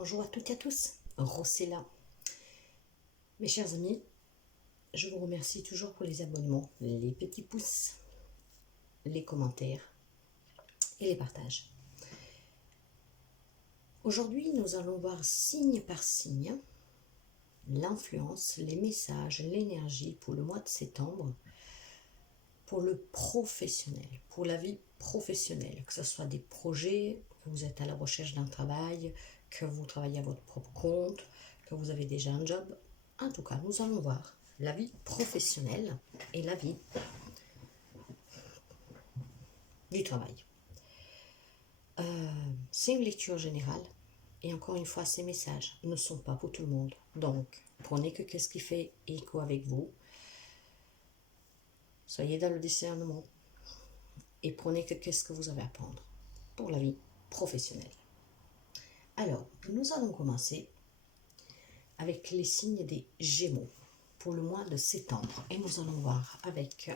Bonjour à toutes et à tous, Rossella. Mes chers amis, je vous remercie toujours pour les abonnements, les petits pouces, les commentaires et les partages. Aujourd'hui, nous allons voir signe par signe l'influence, les messages, l'énergie pour le mois de septembre, pour le professionnel, pour la vie professionnelle, que ce soit des projets, que vous êtes à la recherche d'un travail, que vous travaillez à votre propre compte, que vous avez déjà un job. En tout cas, nous allons voir la vie professionnelle et la vie du travail. C'est une lecture générale et encore une fois, ces messages ne sont pas pour tout le monde. Donc, prenez que qu'est-ce qui fait écho avec vous. Soyez dans le discernement et prenez que qu'est-ce que vous avez à prendre pour la vie professionnelle. Alors, nous allons commencer avec les signes des Gémeaux pour le mois de septembre. Et nous allons voir avec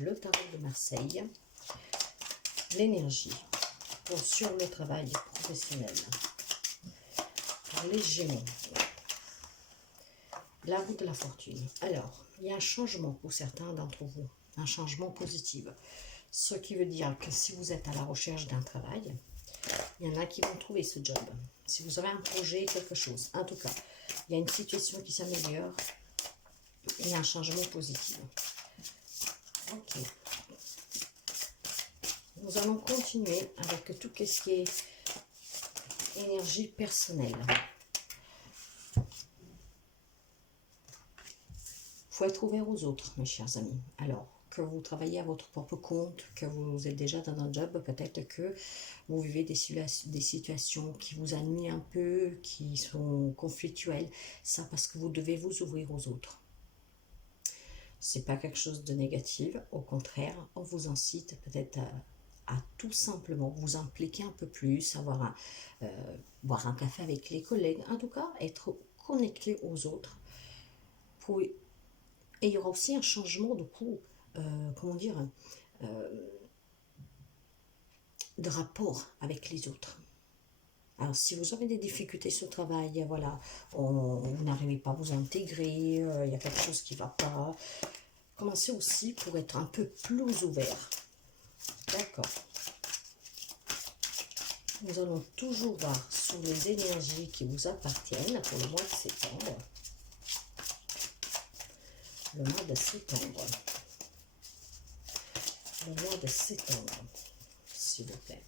le tarot de Marseille l'énergie sur le travail professionnel. Pour les Gémeaux, la roue de la fortune. Alors, il y a un changement pour certains d'entre vous, un changement positif. Ce qui veut dire que si vous êtes à la recherche d'un travail, il y en a qui vont trouver ce job. Si vous avez un projet, quelque chose, en tout cas, il y a une situation qui s'améliore et un changement positif. Ok. Nous allons continuer avec tout ce qui est énergie personnelle. Il faut être ouvert aux autres, mes chers amis. Alors, que vous travaillez à votre propre compte, que vous êtes déjà dans un job, peut-être que vous vivez des situations qui vous ennuient un peu, qui sont conflictuelles. Ça parce que vous devez vous ouvrir aux autres. C'est pas quelque chose de négatif, au contraire, on vous incite peut-être à tout simplement vous impliquer un peu plus, boire un café avec les collègues, en tout cas être connecté aux autres. Et il y aura aussi un changement de coup, de rapport avec les autres. Alors, si vous avez des difficultés sur le travail, voilà, vous n'arrivez pas à vous intégrer, il y a quelque chose qui ne va pas, commencez aussi pour être un peu plus ouvert. D'accord. Nous allons toujours voir sur les énergies qui vous appartiennent pour le mois de septembre. Le mois de septembre. Le mois de septembre, s'il vous plaît.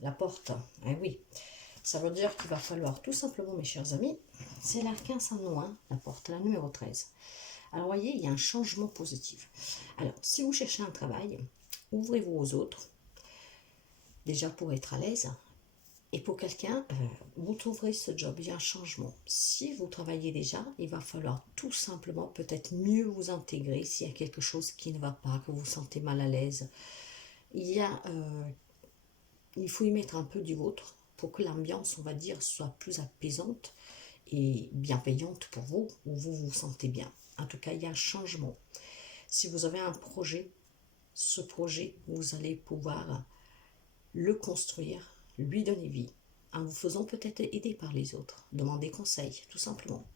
La porte, eh oui, ça veut dire qu'il va falloir tout simplement, mes chers amis, c'est l'arcane Saint Noin, la porte, la numéro 13. Alors, voyez, il y a un changement positif. Alors, si vous cherchez un travail, ouvrez-vous aux autres, déjà pour être à l'aise, et pour quelqu'un, vous trouverez ce job, il y a un changement. Si vous travaillez déjà, il va falloir tout simplement peut-être mieux vous intégrer s'il y a quelque chose qui ne va pas, que vous vous sentez mal à l'aise. Il faut y mettre un peu du vôtre pour que l'ambiance, on va dire, soit plus apaisante et bienveillante pour vous, où vous vous sentez bien. En tout cas, il y a un changement. Si vous avez un projet, ce projet, vous allez pouvoir le construire, lui donner vie, en vous faisant peut-être aider par les autres, demander conseil, tout simplement.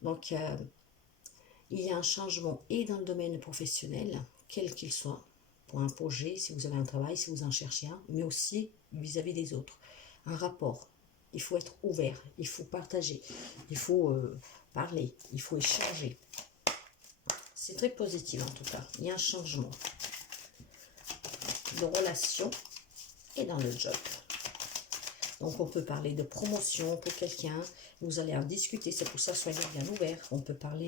Donc, il y a un changement et dans le domaine professionnel, quel qu'il soit, pour un projet, si vous avez un travail, si vous en cherchez un, mais aussi vis-à-vis des autres. Un rapport, il faut être ouvert, il faut partager, il faut parler, il faut échanger. C'est très positif en tout cas, il y a un changement de relation et dans le job. Donc on peut parler de promotion pour quelqu'un, vous allez en discuter, c'est pour ça soyez bien ouverts. On peut parler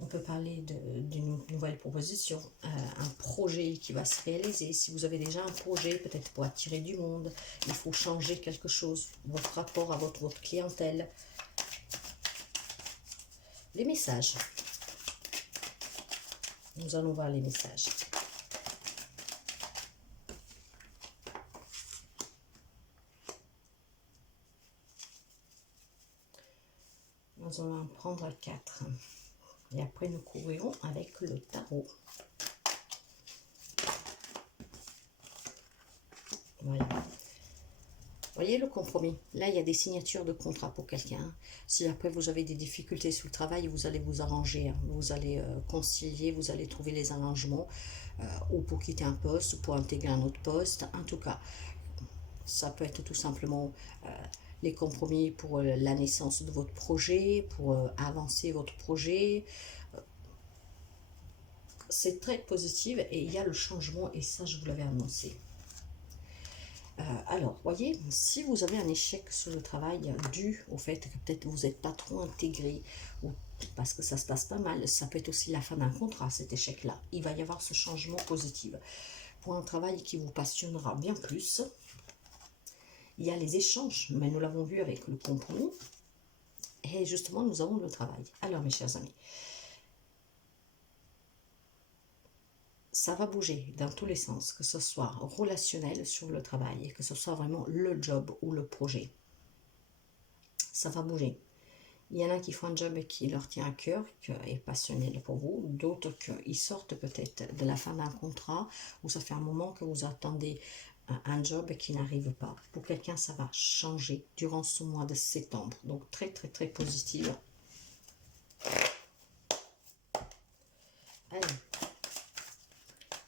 d'une nouvelle proposition, un projet qui va se réaliser. Si vous avez déjà un projet, peut-être pour attirer du monde, il faut changer quelque chose, votre rapport à votre clientèle. Les messages. Nous allons voir les messages. Nous allons en prendre 4. Et après, nous couvrirons avec le tarot. Voilà. Voyez le compromis. Là, il y a des signatures de contrat pour quelqu'un. Si après vous avez des difficultés sur le travail, vous allez vous arranger. Vous allez concilier, vous allez trouver les arrangements. Ou pour quitter un poste, ou pour intégrer un autre poste. En tout cas, ça peut être tout simplement les compromis pour la naissance de votre projet, pour avancer votre projet. C'est très positif et il y a le changement et ça, je vous l'avais annoncé. Alors, voyez, si vous avez un échec sur le travail dû au fait que peut-être vous n'êtes pas trop intégré ou parce que ça se passe pas mal, ça peut être aussi la fin d'un contrat, cet échec-là. Il va y avoir ce changement positif. Pour un travail qui vous passionnera bien plus, il y a les échanges, mais nous l'avons vu avec le compromis. Et justement, nous avons le travail. Alors, mes chers amis, ça va bouger dans tous les sens, que ce soit relationnel sur le travail, et que ce soit vraiment le job ou le projet. Ça va bouger. Il y en a qui font un job qui leur tient à cœur, qui est passionnel pour vous. D'autres qui sortent peut-être de la fin d'un contrat, où ça fait un moment que vous attendez un job qui n'arrive pas. Pour quelqu'un, ça va changer durant ce mois de septembre. Donc très très très positif. Allez.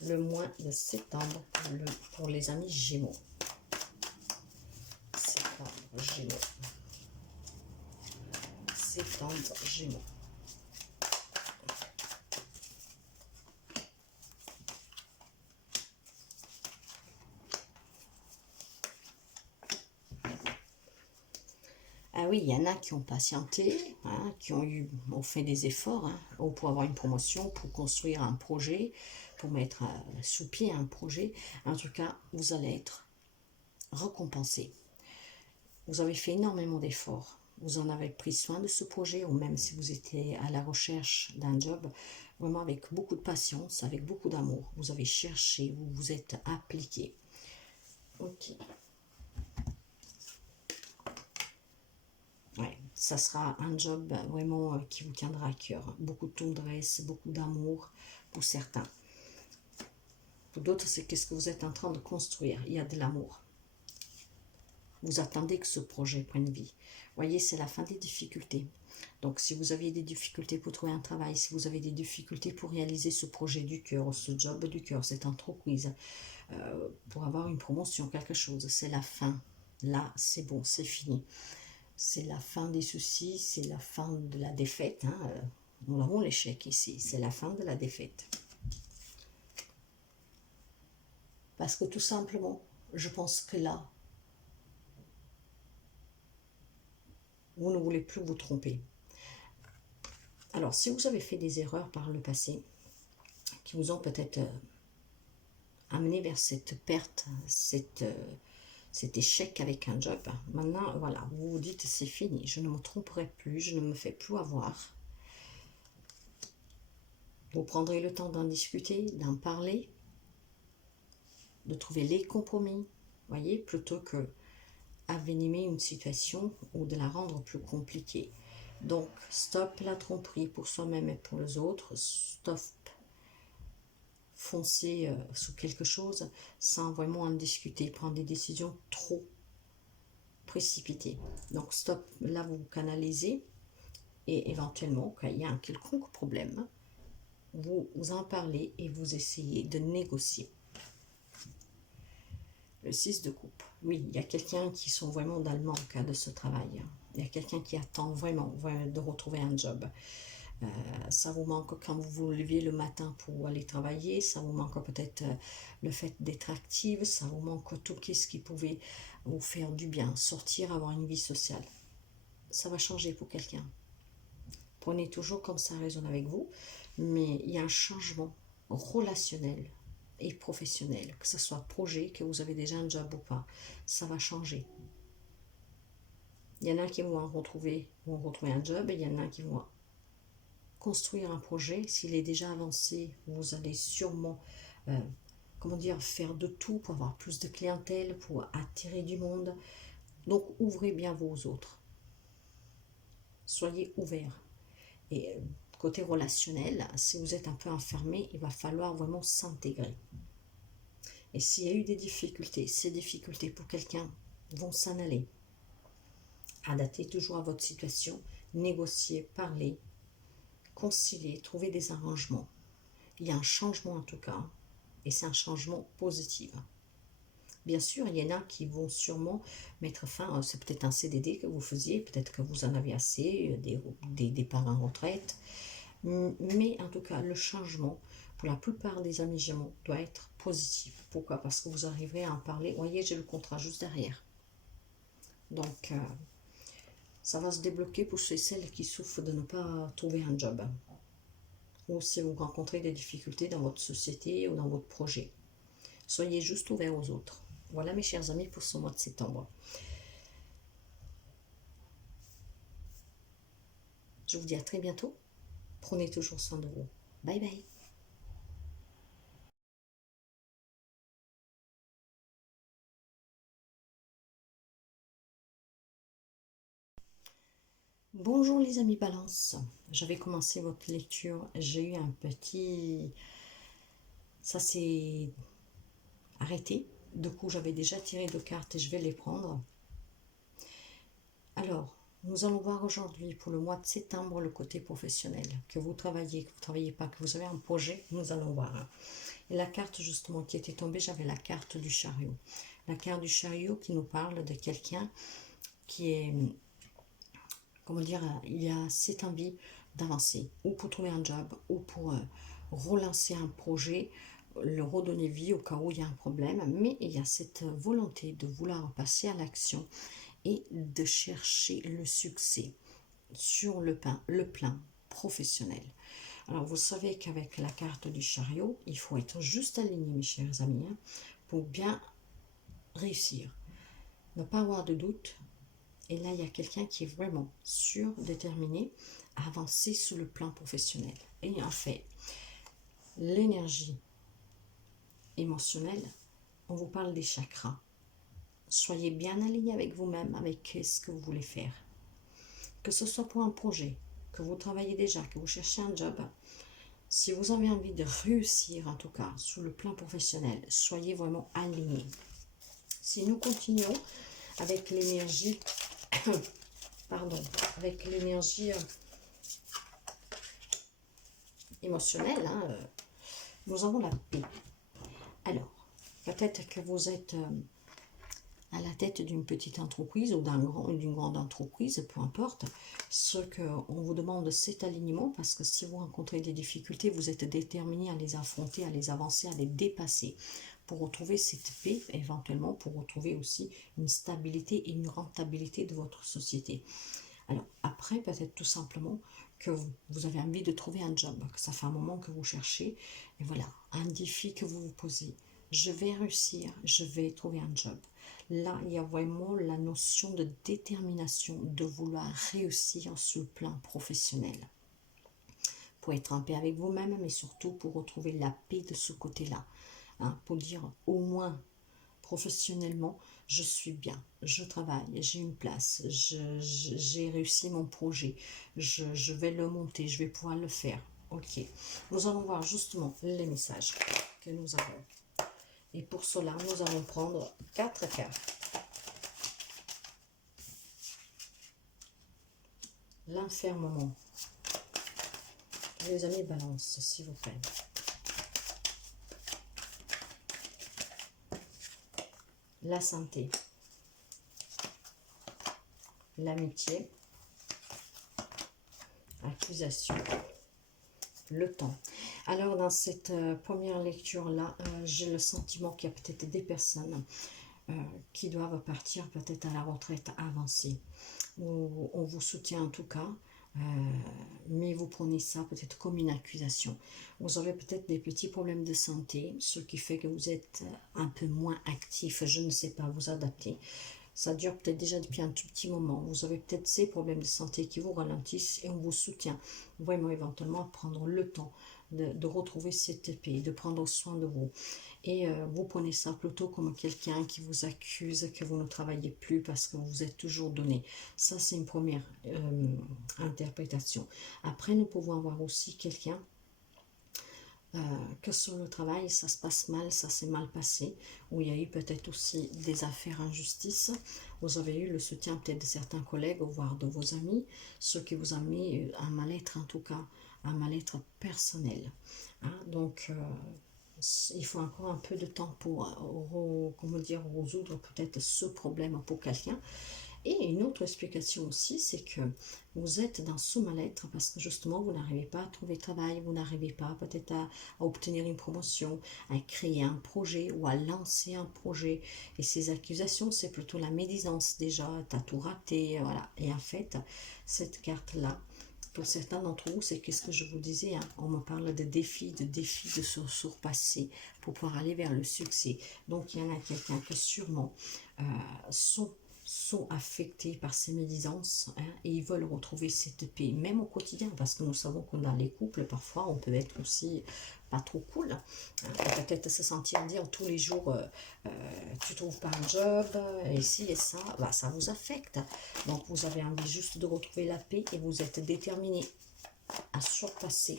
Le mois de septembre pour les amis Gémeaux. Septembre Gémeaux. Septembre Gémeaux. Ah oui, il y en a qui ont patienté, hein, qui ont fait des efforts hein, pour avoir une promotion, pour construire un projet, pour mettre sous pied un projet. En tout cas, vous allez être récompensé. Vous avez fait énormément d'efforts. Vous en avez pris soin de ce projet, ou même si vous étiez à la recherche d'un job, vraiment avec beaucoup de patience, avec beaucoup d'amour. Vous avez cherché, vous vous êtes appliqué. Ok. Ouais, ça sera un job vraiment qui vous tiendra à cœur. Beaucoup de tendresse, beaucoup d'amour pour certains. Pour d'autres, c'est qu'est-ce que vous êtes en train de construire. Il y a de l'amour. Vous attendez que ce projet prenne vie. Voyez, c'est la fin des difficultés. Donc, si vous aviez des difficultés pour trouver un travail, si vous avez des difficultés pour réaliser ce projet du cœur, ce job du cœur, cette entreprise, pour avoir une promotion, quelque chose, c'est la fin. Là, c'est bon, c'est fini. C'est la fin des soucis, c'est la fin de la défaite. Hein. Nous avons l'échec ici, c'est la fin de la défaite. Parce que tout simplement, je pense que là, vous ne voulez plus vous tromper. Alors, si vous avez fait des erreurs par le passé, qui vous ont peut-être amené vers cette perte, cet échec avec un job, maintenant, voilà, vous vous dites, c'est fini, je ne me tromperai plus, je ne me fais plus avoir. Vous prendrez le temps d'en discuter, d'en parler, de trouver les compromis, voyez, plutôt que avenimer une situation ou de la rendre plus compliquée. Donc, stop la tromperie pour soi-même et pour les autres, stop foncer sur quelque chose sans vraiment en discuter, prendre des décisions trop précipitées. Donc, stop, là vous canalisez et éventuellement, quand il y a un quelconque problème, vous en parlez et vous essayez de négocier. Le 6 de coupe. Oui, il y a quelqu'un qui sont vraiment dans le manque de ce travail. Il y a quelqu'un qui attend vraiment de retrouver un job. Ça vous manque quand vous vous leviez le matin pour aller travailler. Ça vous manque peut-être le fait d'être active. Ça vous manque tout ce qui pouvait vous faire du bien. Sortir, avoir une vie sociale. Ça va changer pour quelqu'un. Prenez toujours comme ça résonne avec vous. Mais il y a un changement relationnel et professionnel, que ce soit projet, que vous avez déjà un job ou pas, ça va changer. Il y en a qui vont retrouver un job et il y en a qui vont construire un projet. S'il est déjà avancé, vous allez sûrement faire de tout pour avoir plus de clientèle, pour attirer du monde. Donc ouvrez bien vos autres. Soyez ouverts. Et côté relationnel, si vous êtes un peu enfermé, il va falloir vraiment s'intégrer. Et s'il y a eu des difficultés, ces difficultés pour quelqu'un vont s'en aller. Adaptez toujours à votre situation, négocier, parler, concilier, trouver des arrangements. Il y a un changement en tout cas, et c'est un changement positif. Bien sûr, il y en a qui vont sûrement mettre fin, c'est peut-être un CDD que vous faisiez, peut-être que vous en avez assez, des départs en retraite, mais en tout cas, le changement, pour la plupart des aménagements, doit être positif. Pourquoi? Parce que vous arriverez à en parler. Vous voyez, j'ai le contrat juste derrière. Donc, ça va se débloquer pour ceux et celles qui souffrent de ne pas trouver un job. Ou si vous rencontrez des difficultés dans votre société ou dans votre projet. Soyez juste ouverts aux autres. Voilà mes chers amis pour ce mois de septembre. Je vous dis à très bientôt. Prenez toujours soin de vous. Bye bye. Bonjour les amis Balance. J'avais commencé votre lecture. J'ai eu un petit... Ça s'est arrêté. Du coup, j'avais déjà tiré 2 cartes et je vais les prendre. Alors, nous allons voir aujourd'hui pour le mois de septembre le côté professionnel. Que vous travaillez, que vous ne travaillez pas, que vous avez un projet, nous allons voir. Et la carte justement qui était tombée, j'avais la carte du chariot. La carte du chariot qui nous parle de quelqu'un qui est, comment dire, il y a cette envie d'avancer, ou pour trouver un job, ou pour relancer un projet, le redonner vie au cas où il y a un problème, mais il y a cette volonté de vouloir passer à l'action et de chercher le succès sur le plan professionnel. Alors, vous savez qu'avec la carte du chariot, il faut être juste aligné, mes chers amis, hein, pour bien réussir. Ne pas avoir de doute. Et là, il y a quelqu'un qui est vraiment sûr, déterminé à avancer sur le plan professionnel. Et en fait, l'énergie émotionnelle, on vous parle des chakras. Soyez bien aligné avec vous-même, avec ce que vous voulez faire. Que ce soit pour un projet, que vous travaillez déjà, que vous cherchez un job, si vous avez envie de réussir, en tout cas, sur le plan professionnel, soyez vraiment aligné. Si nous continuons avec l'énergie, pardon, avec l'énergie émotionnelle, hein, nous avons la paix. Alors, peut-être que vous êtes à la tête d'une petite entreprise ou d'une grande entreprise, peu importe, ce qu'on vous demande, c'est alignement, parce que si vous rencontrez des difficultés, vous êtes déterminé à les affronter, à les avancer, à les dépasser, pour retrouver cette paix, éventuellement pour retrouver aussi une stabilité et une rentabilité de votre société. Alors après, peut-être tout simplement que vous avez envie de trouver un job, que ça fait un moment que vous cherchez, et voilà, un défi que vous vous posez. Je vais réussir, je vais trouver un job. Là, il y a vraiment la notion de détermination, de vouloir réussir sur le plan professionnel. Pour être en paix avec vous-même, mais surtout pour retrouver la paix de ce côté-là. Hein, pour dire au moins professionnellement, je suis bien, je travaille, j'ai une place, j'ai réussi mon projet, je vais le monter, je vais pouvoir le faire. Ok, nous allons voir justement les messages que nous avons. Et pour cela, nous allons prendre 4 cartes. L'enfermement. Les amis, balance, s'il vous plaît. La santé. L'amitié. Accusation. Le temps. Alors, dans cette première lecture-là, j'ai le sentiment qu'il y a peut-être des personnes qui doivent partir peut-être à la retraite avancée. On vous soutient en tout cas, mais vous prenez ça peut-être comme une accusation. Vous avez peut-être des petits problèmes de santé, ce qui fait que vous êtes un peu moins actif, je ne sais pas, vous adapter. Ça dure peut-être déjà depuis un tout petit moment. Vous avez peut-être ces problèmes de santé qui vous ralentissent et on vous soutient vraiment éventuellement à prendre le temps de retrouver cette paix, de prendre soin de vous. Et vous prenez ça plutôt comme quelqu'un qui vous accuse que vous ne travaillez plus parce que vous vous êtes toujours donné. Ça, c'est une première interprétation. Après, nous pouvons avoir aussi quelqu'un que sur le travail, ça se passe mal, ça s'est mal passé, ou il y a eu peut-être aussi des affaires en justice. Vous avez eu le soutien peut-être de certains collègues, voire de vos amis, ce qui vous a mis un mal-être, en tout cas, un mal-être personnel. Hein. Donc, il faut encore un peu de temps pour, comment dire, résoudre peut-être ce problème pour quelqu'un. Et une autre explication aussi, c'est que vous êtes dans ce mal-être parce que justement, vous n'arrivez pas à trouver de travail, vous n'arrivez pas peut-être à obtenir une promotion, à créer un projet ou à lancer un projet. Et ces accusations, c'est plutôt la médisance déjà, t'as tout raté, voilà. Et en fait, cette carte-là, pour certains d'entre vous, c'est qu'est-ce que je vous disais, hein, on me parle de défis de se surpasser pour pouvoir aller vers le succès. Donc, il y en a quelqu'un que sûrement sont affectés par ces médisances, hein, et ils veulent retrouver cette paix, même au quotidien, parce que nous savons que dans les couples, parfois, on peut être aussi pas trop cool, hein, peut-être se sentir dire tous les jours, tu trouves pas un job, ici et ça, bah, ça vous affecte. Donc, vous avez envie juste de retrouver la paix et vous êtes déterminé à surpasser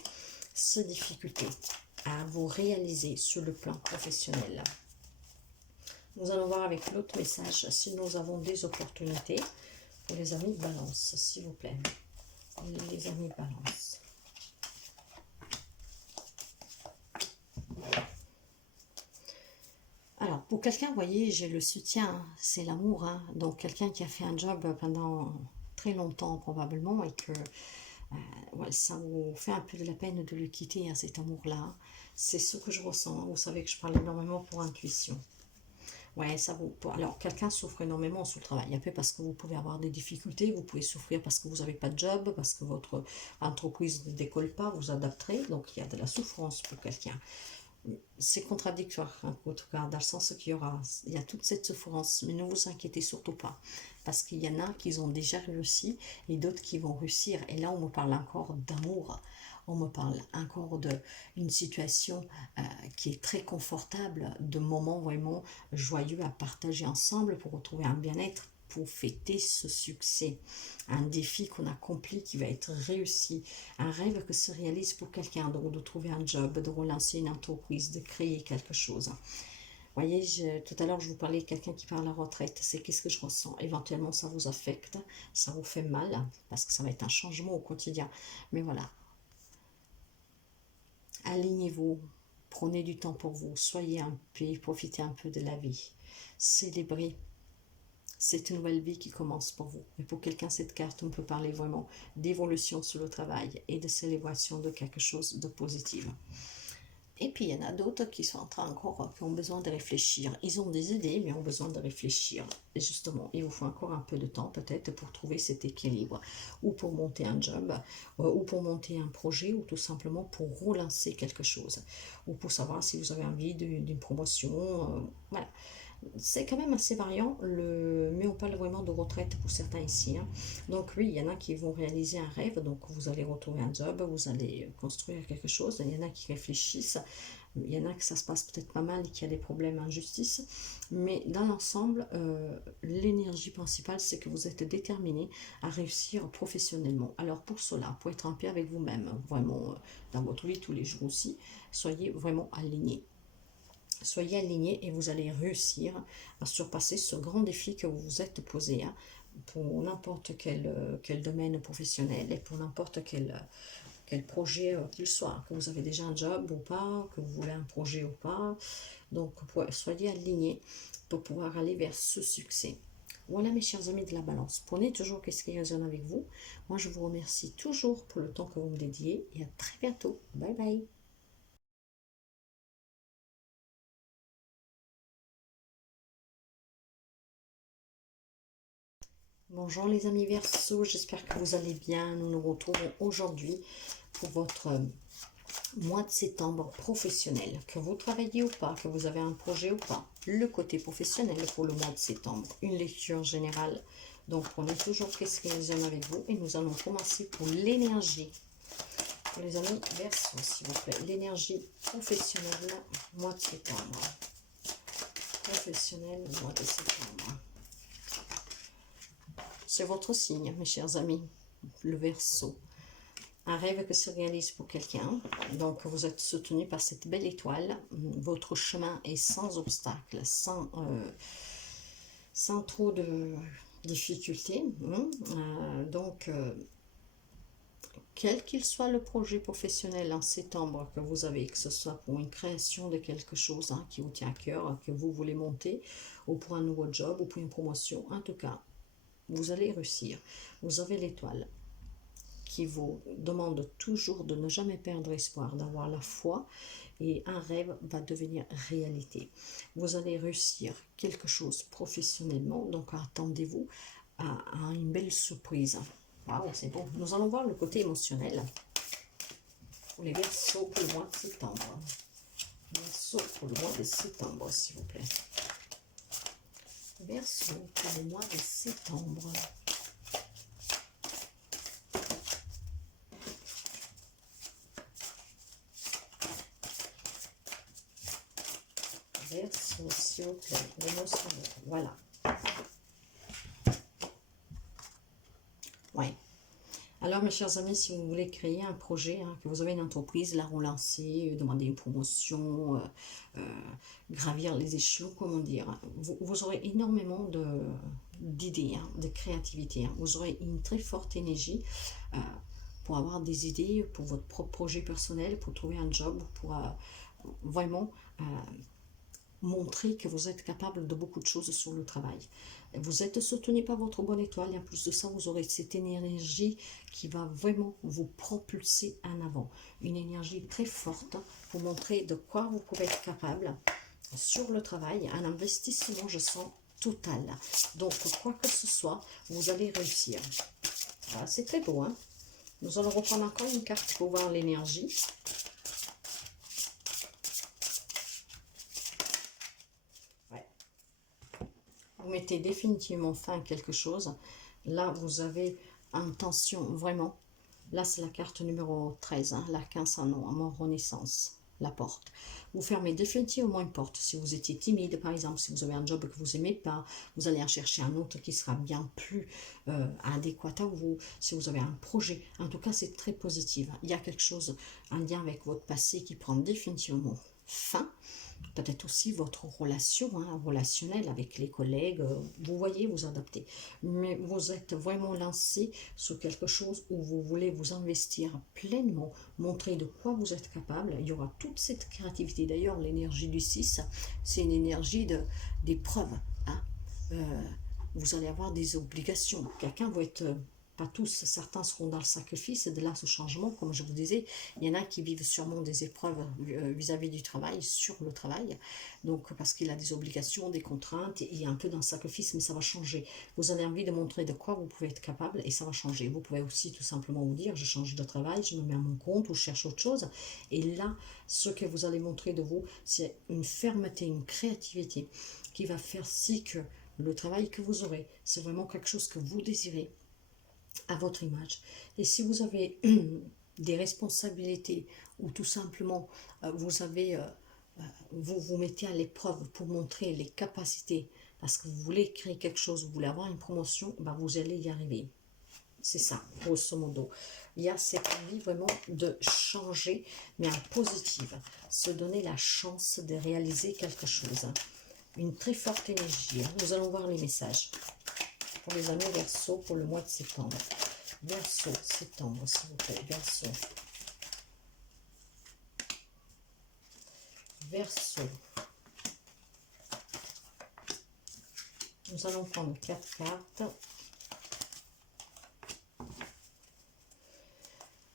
ces difficultés, à vous réaliser sur le plan professionnel. Nous allons voir avec l'autre message si nous avons des opportunités pour les amis de Balance, s'il vous plaît. Les amis de Balance. Alors, pour quelqu'un, vous voyez, j'ai le soutien, c'est l'amour. Hein. Donc, quelqu'un qui a fait un job pendant très longtemps probablement et que ouais, ça vous fait un peu de la peine de le quitter, hein, cet amour-là. C'est ce que je ressens. Vous savez que je parle énormément pour intuition. Ouais, ça vous. Alors, quelqu'un souffre énormément sous le travail. Après, parce que vous pouvez avoir des difficultés, vous pouvez souffrir parce que vous n'avez pas de job, parce que votre entreprise ne décolle pas, vous adapterez. Donc, il y a de la souffrance pour quelqu'un. C'est contradictoire, hein, en tout cas, dans le sens il y a toute cette souffrance, mais ne vous inquiétez surtout pas, parce qu'il y en a qui ont déjà réussi et d'autres qui vont réussir. Et là, on me parle encore d'amour, on me parle encore d'une situation qui est très confortable, de moments vraiment joyeux à partager ensemble pour retrouver un bien-être, pour fêter ce succès, un défi qu'on accomplit qui va être réussi, un rêve que se réalise pour quelqu'un, donc de trouver un job, de relancer une entreprise, de créer quelque chose. Vous voyez, tout à l'heure, je vous parlais de quelqu'un qui part à la retraite. C'est qu'est-ce que je ressens. Éventuellement, ça vous affecte, ça vous fait mal, parce que ça va être un changement au quotidien. Mais voilà, alignez-vous, prenez du temps pour vous, soyez en paix, profitez un peu de la vie. Célébrez cette nouvelle vie qui commence pour vous. Et pour quelqu'un, cette carte, on peut parler vraiment d'évolution sur le travail et de célébration de quelque chose de positif. Et puis, il y en a d'autres qui sont en train encore, qui ont besoin de réfléchir. Ils ont des idées, mais ont besoin de réfléchir. Et justement, il vous faut encore un peu de temps, peut-être, pour trouver cet équilibre. Ou pour monter un job, ou pour monter un projet, ou tout simplement pour relancer quelque chose. Ou pour savoir si vous avez envie d'une promotion. Voilà. C'est quand même assez variant, mais on parle vraiment de retraite pour certains ici. Hein. Donc oui, il y en a qui vont réaliser un rêve, donc vous allez retrouver un job, vous allez construire quelque chose. Il y en a qui réfléchissent, il y en a que ça se passe peut-être pas mal et qui a des problèmes en justice. Mais dans l'ensemble, l'énergie principale, c'est que vous êtes déterminé à réussir professionnellement. Alors pour cela, pour être en paix avec vous-même, vraiment dans votre vie tous les jours aussi, soyez vraiment alignés. Soyez alignés et vous allez réussir à surpasser ce grand défi que vous vous êtes posé, hein, pour n'importe quel domaine professionnel et pour n'importe quel projet qu'il soit, que vous avez déjà un job ou pas, que vous voulez un projet ou pas. Donc, soyez alignés pour pouvoir aller vers ce succès. Voilà mes chers amis de la balance. Prenez toujours qu'est-ce qui résonne avec vous. Moi, je vous remercie toujours pour le temps que vous me dédiez et à très bientôt. Bye bye. Bonjour les amis Verseau, j'espère que vous allez bien. Nous nous retrouvons aujourd'hui pour votre mois de septembre professionnel. Que vous travaillez ou pas, que vous avez un projet ou pas, le côté professionnel pour le mois de septembre. Une lecture générale. Donc prenez toujours qu'est-ce qui résonne avec vous et nous allons commencer pour l'énergie. Pour les amis Verseau, s'il vous plaît. L'énergie professionnelle, mois de septembre. Professionnel, mois de septembre. C'est votre signe, mes chers amis, le Verseau. Un rêve que se réalise pour quelqu'un. Donc, vous êtes soutenu par cette belle étoile. Votre chemin est sans obstacle, sans trop de difficultés. Donc, quel qu'il soit le projet professionnel en septembre que vous avez, que ce soit pour une création de quelque chose qui vous tient à cœur, que vous voulez monter, ou pour un nouveau job, ou pour une promotion, en tout cas, vous allez réussir. Vous avez l'étoile qui vous demande toujours de ne jamais perdre espoir, d'avoir la foi, et un rêve va devenir réalité. Vous allez réussir quelque chose professionnellement, donc attendez-vous à une belle surprise. Waouh, c'est bon. Nous allons voir le côté émotionnel pour les Verseaux pour le mois de septembre. Verseaux pour le mois de septembre, s'il vous plaît. Verseaux pour le mois de septembre. Verseaux, s'il vous plaît. L'émotionnel. Voilà. Ouais. Alors, mes chers amis, si vous voulez créer un projet, que vous avez une entreprise, la relancer, demander une promotion, gravir les échelons, comment dire, vous aurez énormément d'idées, de créativité. Vous aurez une très forte énergie pour avoir des idées pour votre propre projet personnel, pour trouver un job, pour vraiment montrer que vous êtes capable de beaucoup de choses sur le travail. Vous êtes soutenu par votre bonne étoile et en plus de ça, vous aurez cette énergie qui va vraiment vous propulser en avant. Une énergie très forte pour montrer de quoi vous pouvez être capable sur le travail. Un investissement, je sens, total. Donc, quoi que ce soit, vous allez réussir. Voilà, c'est très beau. Nous allons reprendre encore une carte pour voir l'énergie. Vous mettez définitivement fin à quelque chose. Là, vous avez intention, vraiment. Là, c'est la carte numéro 13, l'arcane sans nom, amour, renaissance, la porte. Vous fermez définitivement une porte. Si vous étiez timide, par exemple, si vous avez un job que vous n'aimez pas, vous allez en chercher un autre qui sera bien plus adéquat à vous. Si vous avez un projet, en tout cas, c'est très positif. Il y a quelque chose, un lien avec votre passé qui prend définitivement fin. Peut-être aussi votre relation relationnelle avec les collègues, vous voyez, vous adaptez. Mais vous êtes vraiment lancé sur quelque chose où vous voulez vous investir pleinement, montrer de quoi vous êtes capable. Il y aura toute cette créativité. D'ailleurs, l'énergie du 6, c'est une énergie d'épreuve. Vous allez avoir des obligations. Quelqu'un va être... Pas tous, certains seront dans le sacrifice, et de là ce changement, comme je vous disais, il y en a qui vivent sûrement des épreuves vis-à-vis du travail, sur le travail, donc parce qu'il a des obligations, des contraintes, et il y a un peu dans le sacrifice, mais ça va changer. Vous avez envie de montrer de quoi vous pouvez être capable, et ça va changer. Vous pouvez aussi tout simplement vous dire, je change de travail, je me mets à mon compte, ou je cherche autre chose, et là, ce que vous allez montrer de vous, c'est une fermeté, une créativité, qui va faire si que le travail que vous aurez, c'est vraiment quelque chose que vous désirez, à votre image. Et si vous avez des responsabilités ou tout simplement vous vous mettez à l'épreuve pour montrer les capacités parce que vous voulez créer quelque chose, vous voulez avoir une promotion, vous allez y arriver. C'est ça, grosso modo. Il y a cette envie vraiment de changer, mais en positive. Se donner la chance de réaliser quelque chose. Une très forte énergie. Nous allons voir les messages. Pour les amis Verseaux pour le mois de septembre. Verseau, septembre, s'il vous plaît. Verseau. Verseau. Nous allons prendre 4 cartes.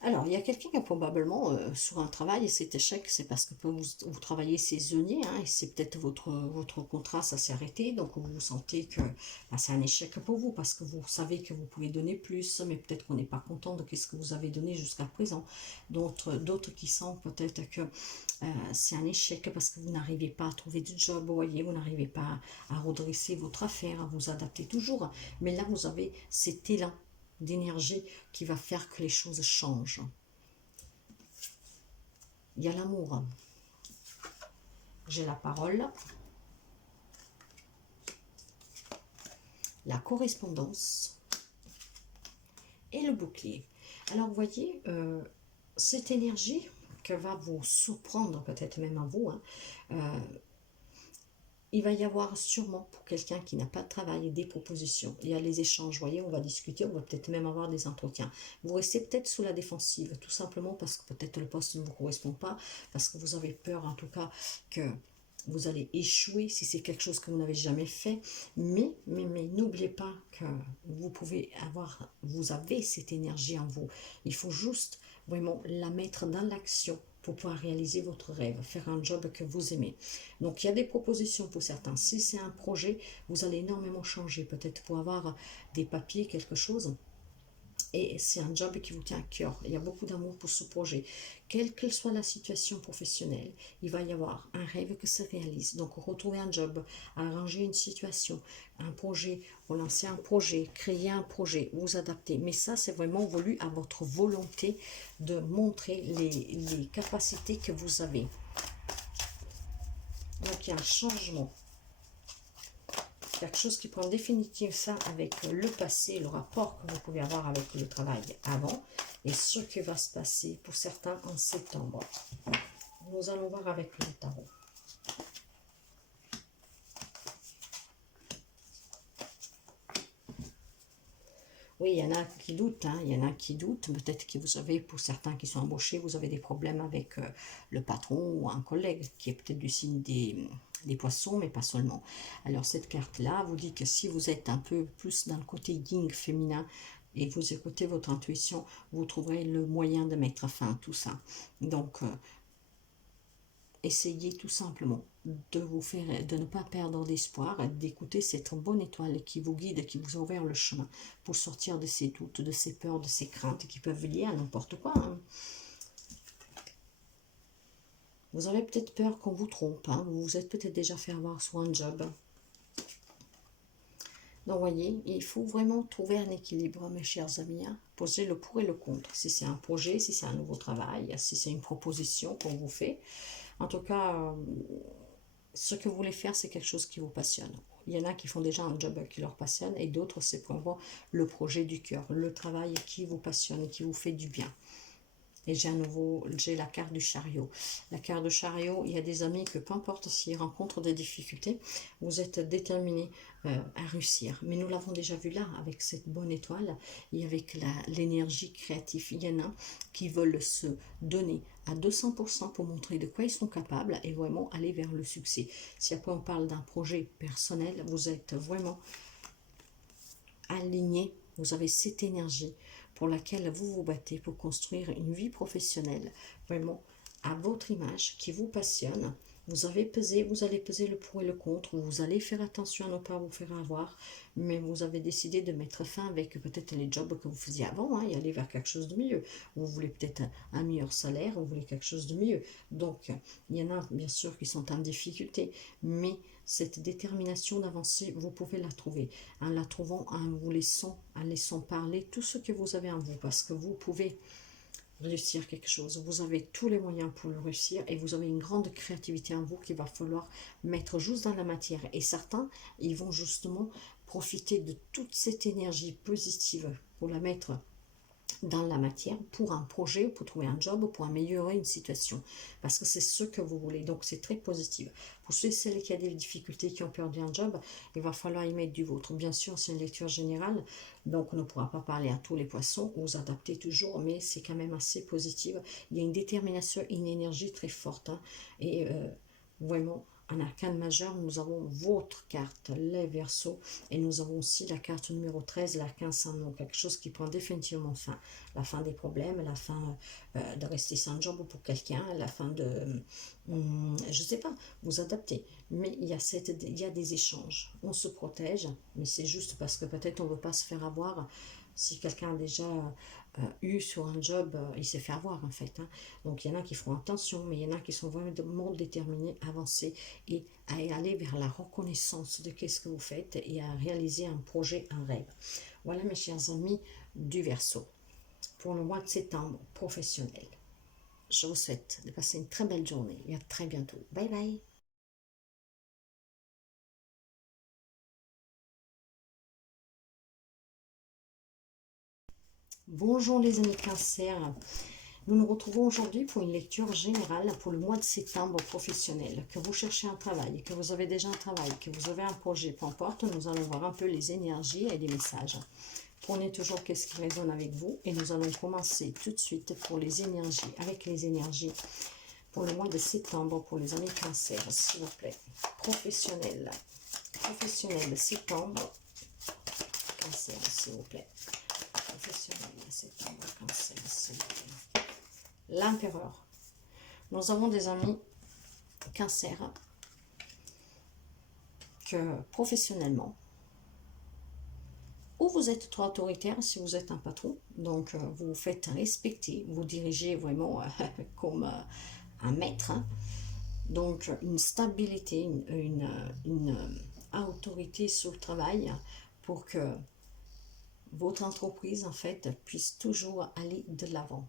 Alors, il y a quelqu'un qui a probablement sur un travail et cet échec, c'est parce que vous travaillez saisonnier et c'est peut-être votre contrat, ça s'est arrêté, donc vous sentez que c'est un échec pour vous parce que vous savez que vous pouvez donner plus, mais peut-être qu'on n'est pas content de ce que vous avez donné jusqu'à présent. D'autres qui sentent peut-être que c'est un échec parce que vous n'arrivez pas à trouver du job, vous voyez, vous n'arrivez pas à redresser votre affaire, à vous adapter toujours, mais là vous avez cet élan d'énergie qui va faire que les choses changent. Il y a l'amour. J'ai la parole. La correspondance. Et le bouclier. Alors, vous voyez, cette énergie que va vous surprendre, peut-être même à vous, hein, il va y avoir sûrement pour quelqu'un qui n'a pas de travail des propositions. Il y a les échanges, vous voyez, on va discuter, on va peut-être même avoir des entretiens. Vous restez peut-être sous la défensive, tout simplement parce que peut-être le poste ne vous correspond pas, parce que vous avez peur en tout cas que vous allez échouer si c'est quelque chose que vous n'avez jamais fait. Mais n'oubliez pas que vous avez cette énergie en vous. Il faut juste vraiment la mettre dans l'action pour pouvoir réaliser votre rêve, faire un job que vous aimez. Donc, il y a des propositions pour certains. Si c'est un projet, vous allez énormément changer, peut-être pour avoir des papiers, quelque chose. Et c'est un job qui vous tient à cœur. Il y a beaucoup d'amour pour ce projet. Quelle que soit la situation professionnelle, il va y avoir un rêve que se réalise. Donc, retrouver un job, arranger une situation, un projet, relancer un projet, créer un projet, vous adapter. Mais ça, c'est vraiment voulu à votre volonté de montrer les capacités que vous avez. Donc, il y a un changement. Quelque chose qui prend définitivement ça avec le passé, le rapport que vous pouvez avoir avec le travail avant et ce qui va se passer pour certains en septembre. Nous allons voir avec le tarot. Oui, il y en a qui doutent, hein, il y en a qui doutent. Peut-être que vous avez, pour certains qui sont embauchés, vous avez des problèmes avec le patron ou un collègue qui est peut-être du signe des poissons, mais pas seulement. Alors, cette carte-là vous dit que si vous êtes un peu plus dans le côté yin féminin et vous écoutez votre intuition, vous trouverez le moyen de mettre fin à tout ça. Donc, essayez tout simplement de ne pas perdre d'espoir, d'écouter cette bonne étoile qui vous guide, qui vous a ouvert le chemin pour sortir de ces doutes, de ces peurs, de ces craintes qui peuvent lier à n'importe quoi. Hein. Vous avez peut-être peur qu'on vous trompe, hein. Vous vous êtes peut-être déjà fait avoir sur un job. Donc, voyez, il faut vraiment trouver un équilibre, mes chers amis. Hein. Poser le pour et le contre. Si c'est un projet, si c'est un nouveau travail, si c'est une proposition qu'on vous fait. En tout cas, ce que vous voulez faire, c'est quelque chose qui vous passionne. Il y en a qui font déjà un job qui leur passionne et d'autres, c'est pour avoir le projet du cœur, le travail qui vous passionne et qui vous fait du bien. Et j'ai la carte du chariot. La carte du chariot, il y a des amis que peu importe s'ils rencontrent des difficultés, vous êtes déterminés à réussir. Mais nous l'avons déjà vu là, avec cette bonne étoile et avec l'énergie créative. Il y en a qui veulent se donner à 200% pour montrer de quoi ils sont capables et vraiment aller vers le succès. Si après on parle d'un projet personnel, vous êtes vraiment aligné, vous avez cette énergie pour laquelle vous vous battez pour construire une vie professionnelle vraiment à votre image, qui vous passionne. Vous allez peser le pour et le contre, vous allez faire attention à ne pas vous faire avoir, mais vous avez décidé de mettre fin avec peut-être les jobs que vous faisiez avant, hein, et aller vers quelque chose de mieux. Vous voulez peut-être un meilleur salaire, vous voulez quelque chose de mieux. Donc, il y en a bien sûr qui sont en difficulté, mais cette détermination d'avancer, vous pouvez la trouver. En la trouvant, en laissant parler tout ce que vous avez en vous, parce que vous pouvez réussir quelque chose. Vous avez tous les moyens pour le réussir et vous avez une grande créativité en vous qu'il va falloir mettre juste dans la matière. Et certains, ils vont justement profiter de toute cette énergie positive pour la mettre dans la matière pour un projet, pour trouver un job, pour améliorer une situation. Parce que c'est ce que vous voulez. Donc, c'est très positif. Pour ceux et celles qui ont des difficultés, qui ont perdu un job, il va falloir y mettre du vôtre. Bien sûr, c'est une lecture générale, donc on ne pourra pas parler à tous les poissons, vous adaptez toujours, mais c'est quand même assez positif. Il y a une détermination, une énergie très forte. Hein, et vraiment, en arcane majeur, nous avons votre carte, les Verseaux, et nous avons aussi la carte numéro 13, l'arcane sans nom, quelque chose qui prend définitivement fin. La fin des problèmes, la fin de rester sans job pour quelqu'un, la fin de, je ne sais pas, vous adaptez. Mais il y a des échanges. On se protège, mais c'est juste parce que peut-être on ne veut pas se faire avoir. Si quelqu'un a déjà eu sur un job, il s'est fait avoir en fait. Hein. Donc il y en a qui feront attention, mais il y en a qui sont vraiment déterminés à avancer et à aller vers la reconnaissance de qu'est-ce que vous faites et à réaliser un projet, un rêve. Voilà mes chers amis du Verseau pour le mois de septembre professionnel. Je vous souhaite de passer une très belle journée et à très bientôt. Bye bye. Bonjour les amis Cancer, nous nous retrouvons aujourd'hui pour une lecture générale pour le mois de septembre professionnel. Que vous cherchez un travail, que vous avez déjà un travail, que vous avez un projet, peu importe, nous allons voir un peu les énergies et les messages. Prenez toujours qu'est-ce qui résonne avec vous et nous allons commencer tout de suite pour les énergies, avec les énergies pour le mois de septembre pour les amis Cancer, s'il vous plaît. Professionnel, septembre, Cancer, s'il vous plaît. Professionnel, septembre, Cancer, s'il vous plaît. L'empereur. Nous avons des amis Cancer que professionnellement, ou vous êtes trop autoritaire si vous êtes un patron, donc vous vous faites respecter, vous dirigez vraiment comme un maître, hein. Donc une stabilité, une autorité sur le travail pour que votre entreprise en fait puisse toujours aller de l'avant.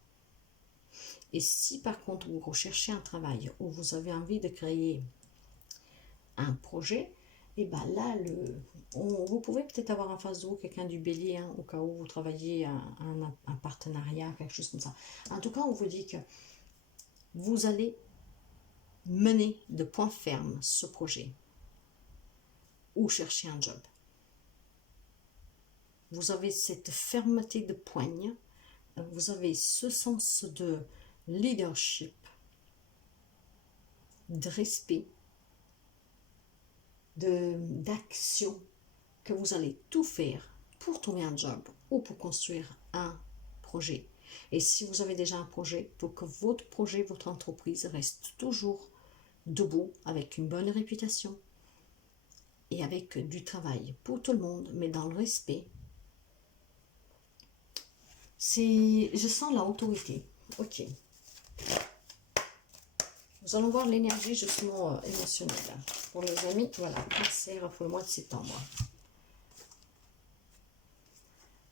Et si par contre vous recherchez un travail ou vous avez envie de créer un projet, et bien là, vous pouvez peut-être avoir en face de vous quelqu'un du bélier, hein, au cas où vous travaillez un partenariat, quelque chose comme ça. En tout cas, on vous dit que vous allez mener de point ferme ce projet ou chercher un job. Vous avez cette fermeté de poigne, vous avez ce sens de leadership, de respect, d'action, que vous allez tout faire pour trouver un job ou pour construire un projet. Et si vous avez déjà un projet, pour que votre projet, votre entreprise reste toujours debout, avec une bonne réputation et avec du travail pour tout le monde, mais dans le respect. Je sens la autorité. Ok. Nous allons voir l'énergie justement émotionnelle. Pour les amis, voilà, Cancer pour le mois de septembre.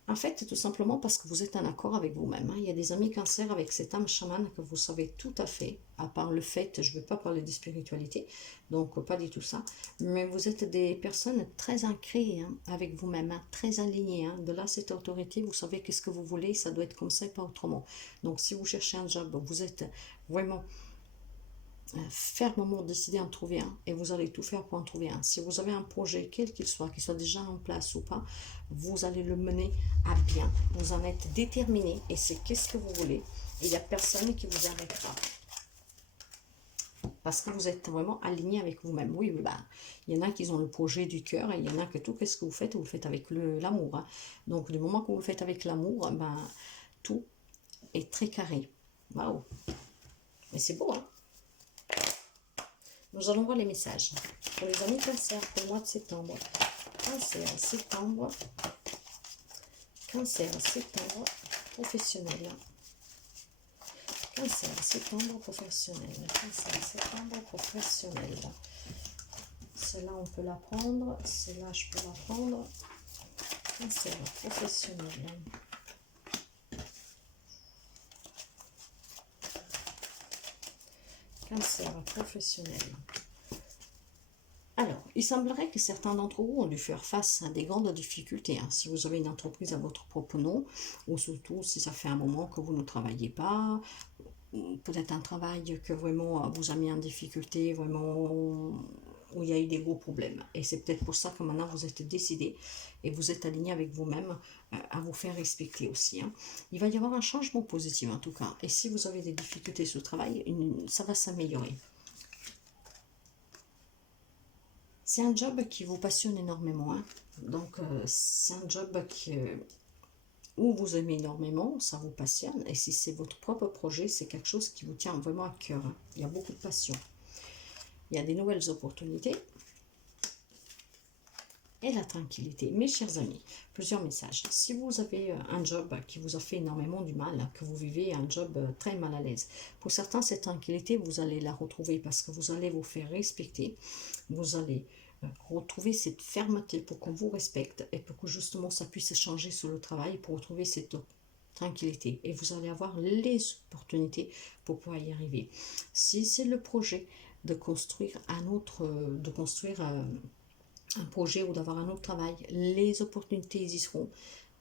En fait, tout simplement parce que vous êtes en accord avec vous-même, hein. Il y a des amis Cancer avec cette âme chamane que vous savez tout à fait, à part le fait, je ne veux pas parler de spiritualité, donc pas du tout ça, mais vous êtes des personnes très ancrées, hein, avec vous-même, hein, très alignées, hein. De là, cette autorité, vous savez qu'est-ce que vous voulez, ça doit être comme ça et pas autrement. Donc si vous cherchez un job, vous êtes vraiment fermement décidé à en trouver un et vous allez tout faire pour en trouver un. Si vous avez un projet, quel qu'il soit déjà en place ou pas, vous allez le mener à bien. Vous en êtes déterminé et c'est qu'est-ce que vous voulez. Et il n'y a personne qui vous arrêtera. Parce que vous êtes vraiment aligné avec vous-même. Oui, bah, il y en a qui ont le projet du cœur et il y en a que tout qu'est-ce que vous le faites avec l'amour, hein. Donc, du moment que vous le faites avec l'amour, ben, tout est très carré. Waouh! Mais c'est beau, hein? Nous allons voir les messages. Pour les amis Cancer, pour le mois de septembre. Cancer, septembre. Cancer, septembre, professionnel. Cancer, septembre, professionnel. Cancer, septembre, professionnel. Celle-là, on peut la prendre. Celle-là, je peux la prendre. Cancer, professionnel. Cancer, professionnel. Alors, il semblerait que certains d'entre vous ont dû faire face à des grandes difficultés, hein. Si vous avez une entreprise à votre propre nom, ou surtout si ça fait un moment que vous ne travaillez pas, peut-être un travail que vraiment vous a mis en difficulté, vraiment où il y a eu des gros problèmes. Et c'est peut-être pour ça que maintenant vous êtes décidé et vous êtes aligné avec vous-même à vous faire respecter aussi, hein. Il va y avoir un changement positif en tout cas. Et si vous avez des difficultés sur le travail, ça va s'améliorer. C'est un job qui vous passionne énormément, hein. Donc c'est un job où vous aimez énormément, ça vous passionne. Et si c'est votre propre projet, c'est quelque chose qui vous tient vraiment à cœur, hein. Il y a beaucoup de passion. Il y a des nouvelles opportunités. Et la tranquillité. Mes chers amis, plusieurs messages. Si vous avez un job qui vous a fait énormément du mal, que vous vivez un job très mal à l'aise, pour certains, cette tranquillité, vous allez la retrouver parce que vous allez vous faire respecter. Vous allez retrouver cette fermeté pour qu'on vous respecte et pour que justement ça puisse changer sur le travail, pour retrouver cette tranquillité. Et vous allez avoir les opportunités pour pouvoir y arriver. Si c'est le projet de construire un projet ou d'avoir un autre travail, les opportunités y seront.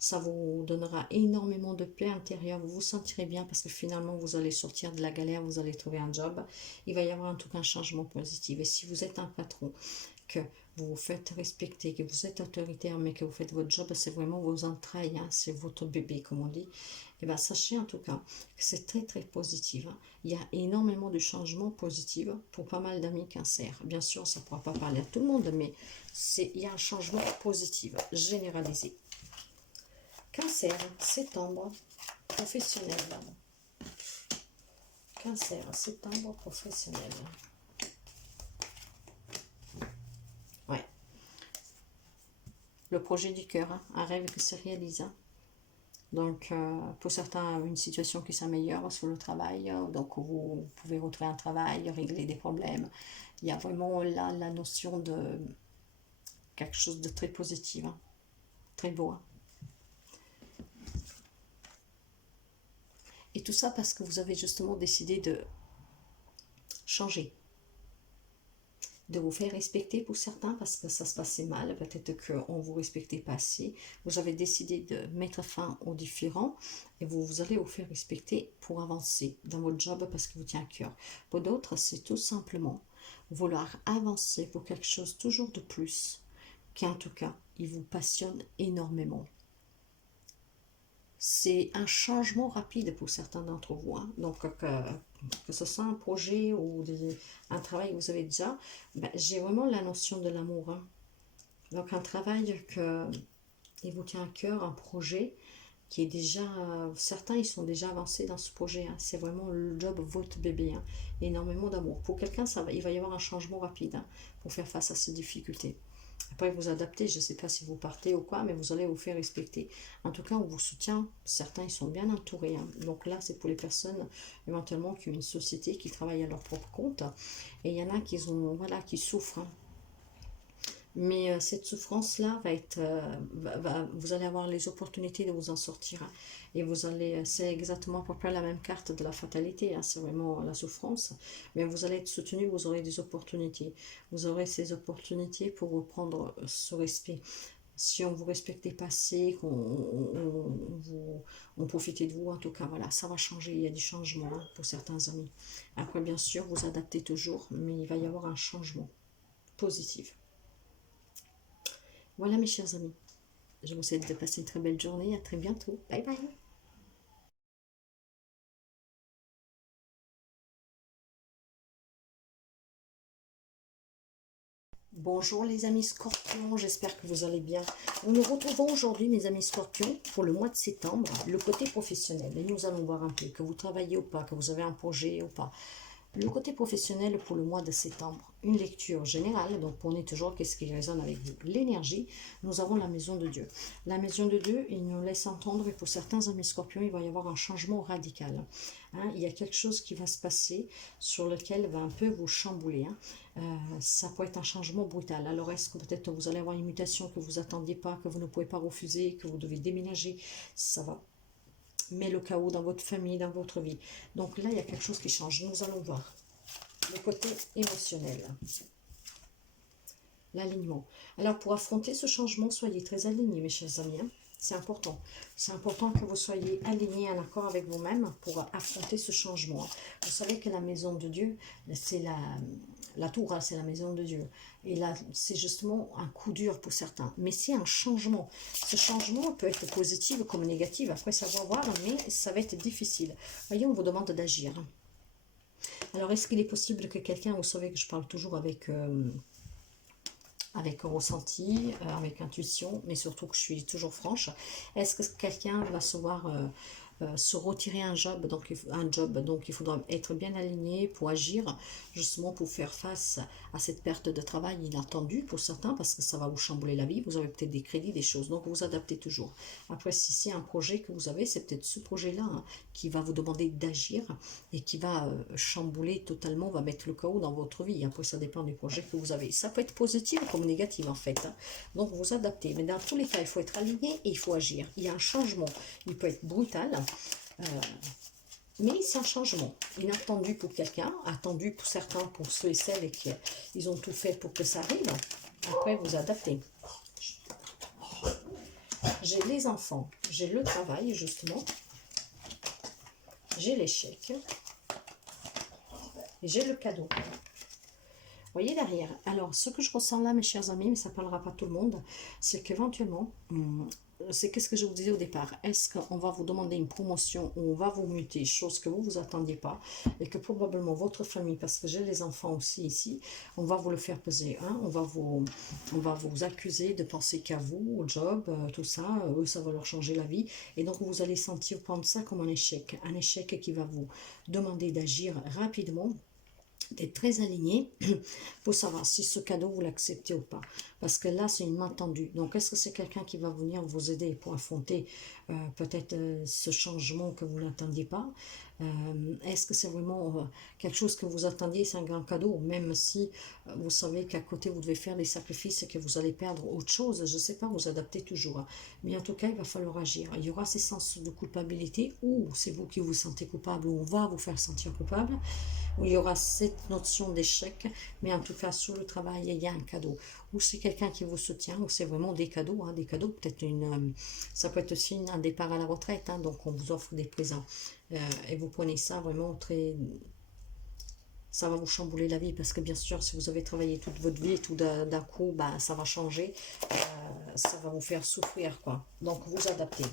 Ça vous donnera énormément de paix intérieure. Vous vous sentirez bien parce que finalement, vous allez sortir de la galère, vous allez trouver un job. Il va y avoir en tout cas un changement positif. Et si vous êtes un patron, que vous vous faites respecter, que vous êtes autoritaire, mais que vous faites votre job, c'est vraiment vos entrailles, hein, c'est votre bébé, comme on dit. Et bien, sachez en tout cas que c'est très très positif. Hein. Il y a énormément de changements positifs pour pas mal d'amis cancer. Bien sûr, ça ne pourra pas parler à tout le monde, mais il y a un changement positif, généralisé. Cancer, septembre, professionnel. Cancer, septembre, professionnel. Ouais. Le projet du cœur, hein, un rêve qui se réalise. Hein. Donc, pour certains, une situation qui s'améliore sur le travail, donc vous pouvez retrouver un travail, régler des problèmes. Il y a vraiment là la notion de quelque chose de très positif, hein, très beau. Hein. Et tout ça parce que vous avez justement décidé de changer, de vous faire respecter pour certains parce que ça se passait mal, peut-être qu'on ne vous respectait pas assez. Vous avez décidé de mettre fin aux différends et vous allez vous faire respecter pour avancer dans votre job parce qu'il vous tient à cœur. Pour d'autres, c'est tout simplement vouloir avancer pour quelque chose toujours de plus, qui en tout cas, il vous passionne énormément. C'est un changement rapide pour certains d'entre vous. Hein. Donc, que ce soit un projet ou un travail que vous avez déjà, ben, j'ai vraiment la notion de l'amour. Hein. Donc, un travail il vous tient à cœur, un projet qui est déjà... certains, ils sont déjà avancés dans ce projet. Hein. C'est vraiment le job, votre bébé. Hein. Énormément d'amour. Pour quelqu'un, il va y avoir un changement rapide hein, pour faire face à ces difficultés. Après, vous adaptez, je ne sais pas si vous partez ou quoi, mais vous allez vous faire respecter. En tout cas, on vous soutient. Certains, ils sont bien entourés. Hein. Donc là, c'est pour les personnes, éventuellement, qui ont une société, qui travaillent à leur propre compte. Et il y en a qui souffrent. Hein. Mais cette souffrance-là va être... vous allez avoir les opportunités de vous en sortir. Hein. Et vous allez... C'est exactement pour la même carte de la fatalité. Hein. C'est vraiment la souffrance. Mais vous allez être soutenu, vous aurez des opportunités. Vous aurez ces opportunités pour reprendre ce respect. Si on ne vous respectait pas assez, on profitait de vous, en tout cas, voilà, ça va changer. Il y a du changement hein, pour certains amis. Après, bien sûr, vous adaptez toujours, mais il va y avoir un changement positif. Voilà mes chers amis, je vous souhaite de passer une très belle journée, à très bientôt, bye bye. Bonjour les amis scorpions, j'espère que vous allez bien. Nous nous retrouvons aujourd'hui mes amis scorpions pour le mois de septembre, le côté professionnel. Et nous allons voir un peu que vous travaillez ou pas, que vous avez un projet ou pas. Le côté professionnel pour le mois de septembre, une lecture générale, donc prenez toujours qu'est-ce qui résonne avec vous. L'énergie, nous avons la maison de Dieu. La maison de Dieu, il nous laisse entendre, et pour certains amis scorpions, il va y avoir un changement radical. Hein, il y a quelque chose qui va se passer sur lequel va un peu vous chambouler. Hein. Ça peut être un changement brutal. Alors est-ce que peut-être vous allez avoir une mutation que vous attendiez pas, que vous ne pouvez pas refuser, que vous devez déménager, ça va met le chaos dans votre famille, dans votre vie. Donc là, il y a quelque chose qui change. Nous allons voir le côté émotionnel. L'alignement. Alors, pour affronter ce changement, soyez très alignés, mes chers amis. Hein. C'est important. C'est important que vous soyez alignés, en accord avec vous-même pour affronter ce changement. Vous savez que la maison de Dieu, c'est la tour, c'est la maison de Dieu. Et là, c'est justement un coup dur pour certains. Mais c'est un changement. Ce changement peut être positif comme négatif. Après, ça va voir, mais ça va être difficile. Voyez, on vous demande d'agir. Alors, est-ce qu'il est possible que quelqu'un, vous savez que je parle toujours avec ressenti, avec intuition, mais surtout que je suis toujours franche. Est-ce que quelqu'un va se retirer un job, donc il faudra être bien aligné pour agir, justement pour faire face à cette perte de travail inattendue pour certains, parce que ça va vous chambouler la vie, vous avez peut-être des crédits, des choses, donc vous adaptez toujours. Après, si c'est un projet que vous avez, c'est peut-être ce projet-là hein, qui va vous demander d'agir et qui va chambouler totalement, va mettre le chaos dans votre vie. Après, ça dépend du projet que vous avez. Ça peut être positif comme négatif en fait. Hein. Donc vous adaptez, mais dans tous les cas, il faut être aligné et il faut agir. Il y a un changement, il peut être brutal, mais c'est un changement inattendu pour quelqu'un, attendu pour certains, pour ceux et celles qui ont tout fait pour que ça arrive. Après, vous adaptez. J'ai les enfants, j'ai le travail, justement. J'ai l'échec. Et j'ai le cadeau. Voyez derrière. Alors, ce que je ressens là, mes chers amis, mais ça ne parlera pas à tout le monde, c'est qu'éventuellement, c'est qu'est-ce que je vous disais au départ, est-ce qu'on va vous demander une promotion ou on va vous muter, chose que vous ne vous attendiez pas, et que probablement votre famille, parce que j'ai les enfants aussi ici, on va vous le faire peser, hein, on va vous accuser de penser qu'à vous, au job, tout ça, eux, ça va leur changer la vie, et donc vous allez sentir prendre ça comme un échec qui va vous demander d'agir rapidement, d'être très aligné pour savoir si ce cadeau vous l'acceptez ou pas, parce que là c'est une main tendue. Donc est-ce que c'est quelqu'un qui va venir vous aider pour affronter peut-être ce changement que vous n'attendiez pas? Est-ce que c'est vraiment quelque chose que vous attendiez, c'est un grand cadeau, même si vous savez qu'à côté vous devez faire des sacrifices et que vous allez perdre autre chose, je ne sais pas, vous adaptez toujours, hein. Mais en tout cas il va falloir agir. Il y aura ces sens de culpabilité, ou c'est vous qui vous sentez coupable, ou on va vous faire sentir coupable, où il y aura cette notion d'échec, mais en tout cas sur le travail il y a un cadeau, ou c'est quelqu'un qui vous soutient, ou c'est vraiment des cadeaux, hein, des cadeaux, peut-être ça peut être aussi un départ à la retraite, hein, donc on vous offre des présents, et vous prenez ça vraiment très, ça va vous chambouler la vie, parce que bien sûr si vous avez travaillé toute votre vie, tout d'un coup, bah, ça va changer, ça va vous faire souffrir, quoi. Donc vous adaptez.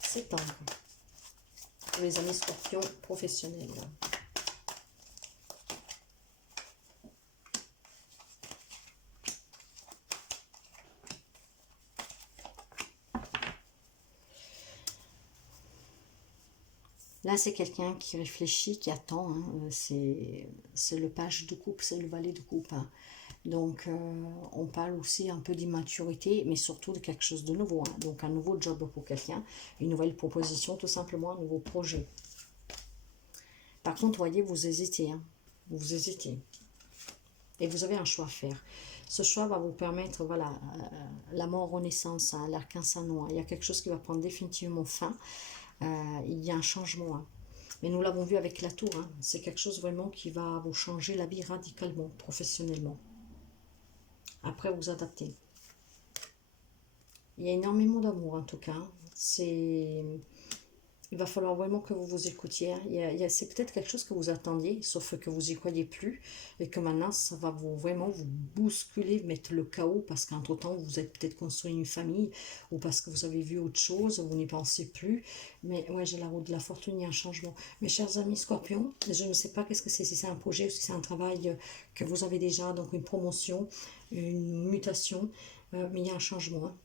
C'est tendre pour les amis scorpions professionnels. Là, c'est quelqu'un qui réfléchit, qui attend, hein. C'est le page de coupe, c'est le valet de coupe, hein. Donc, on parle aussi un peu d'immaturité, mais surtout de quelque chose de nouveau, hein. Donc, un nouveau job pour quelqu'un, une nouvelle proposition, tout simplement un nouveau projet. Par contre, voyez, vous hésitez, hein. Vous hésitez. Et vous avez un choix à faire. Ce choix va vous permettre, voilà, la mort renaissance, hein, l'arcane noir. Il y a quelque chose qui va prendre définitivement fin. Il y a un changement, hein. Mais nous l'avons vu avec la tour, hein. C'est quelque chose vraiment qui va vous changer la vie radicalement, professionnellement. Après, vous adaptez. Il y a énormément d'amour en tout cas. Il va falloir vraiment que vous vous écoutiez, hein. C'est peut-être quelque chose que vous attendiez, sauf que vous n'y croyez plus, et que maintenant, ça va vraiment vous bousculer, mettre le chaos, parce qu'entre-temps, vous êtes peut-être construit une famille, ou parce que vous avez vu autre chose, vous n'y pensez plus. Mais ouais, j'ai la roue de la fortune, il y a un changement. Mes chers amis scorpions, je ne sais pas qu'est-ce que c'est, si c'est un projet ou si c'est un travail que vous avez déjà, donc une promotion, une mutation, mais il y a un changement, hein.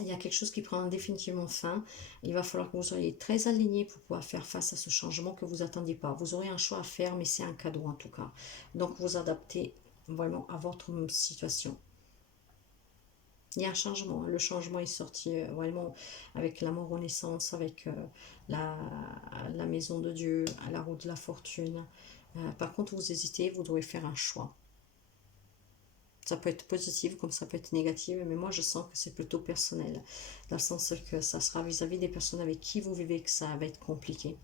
Il y a quelque chose qui prend définitivement fin. Il va falloir que vous soyez très aligné pour pouvoir faire face à ce changement que vous n'attendiez pas. Vous aurez un choix à faire, mais c'est un cadeau en tout cas. Donc vous adaptez vraiment à votre situation. Il y a un changement. Le changement est sorti vraiment avec la mort renaissance, avec la maison de Dieu, à la roue de la fortune. Par contre, vous hésitez, vous devez faire un choix. Ça peut être positif comme ça peut être négatif, mais moi je sens que c'est plutôt personnel. Dans le sens que ça sera vis-à-vis des personnes avec qui vous vivez que ça va être compliqué.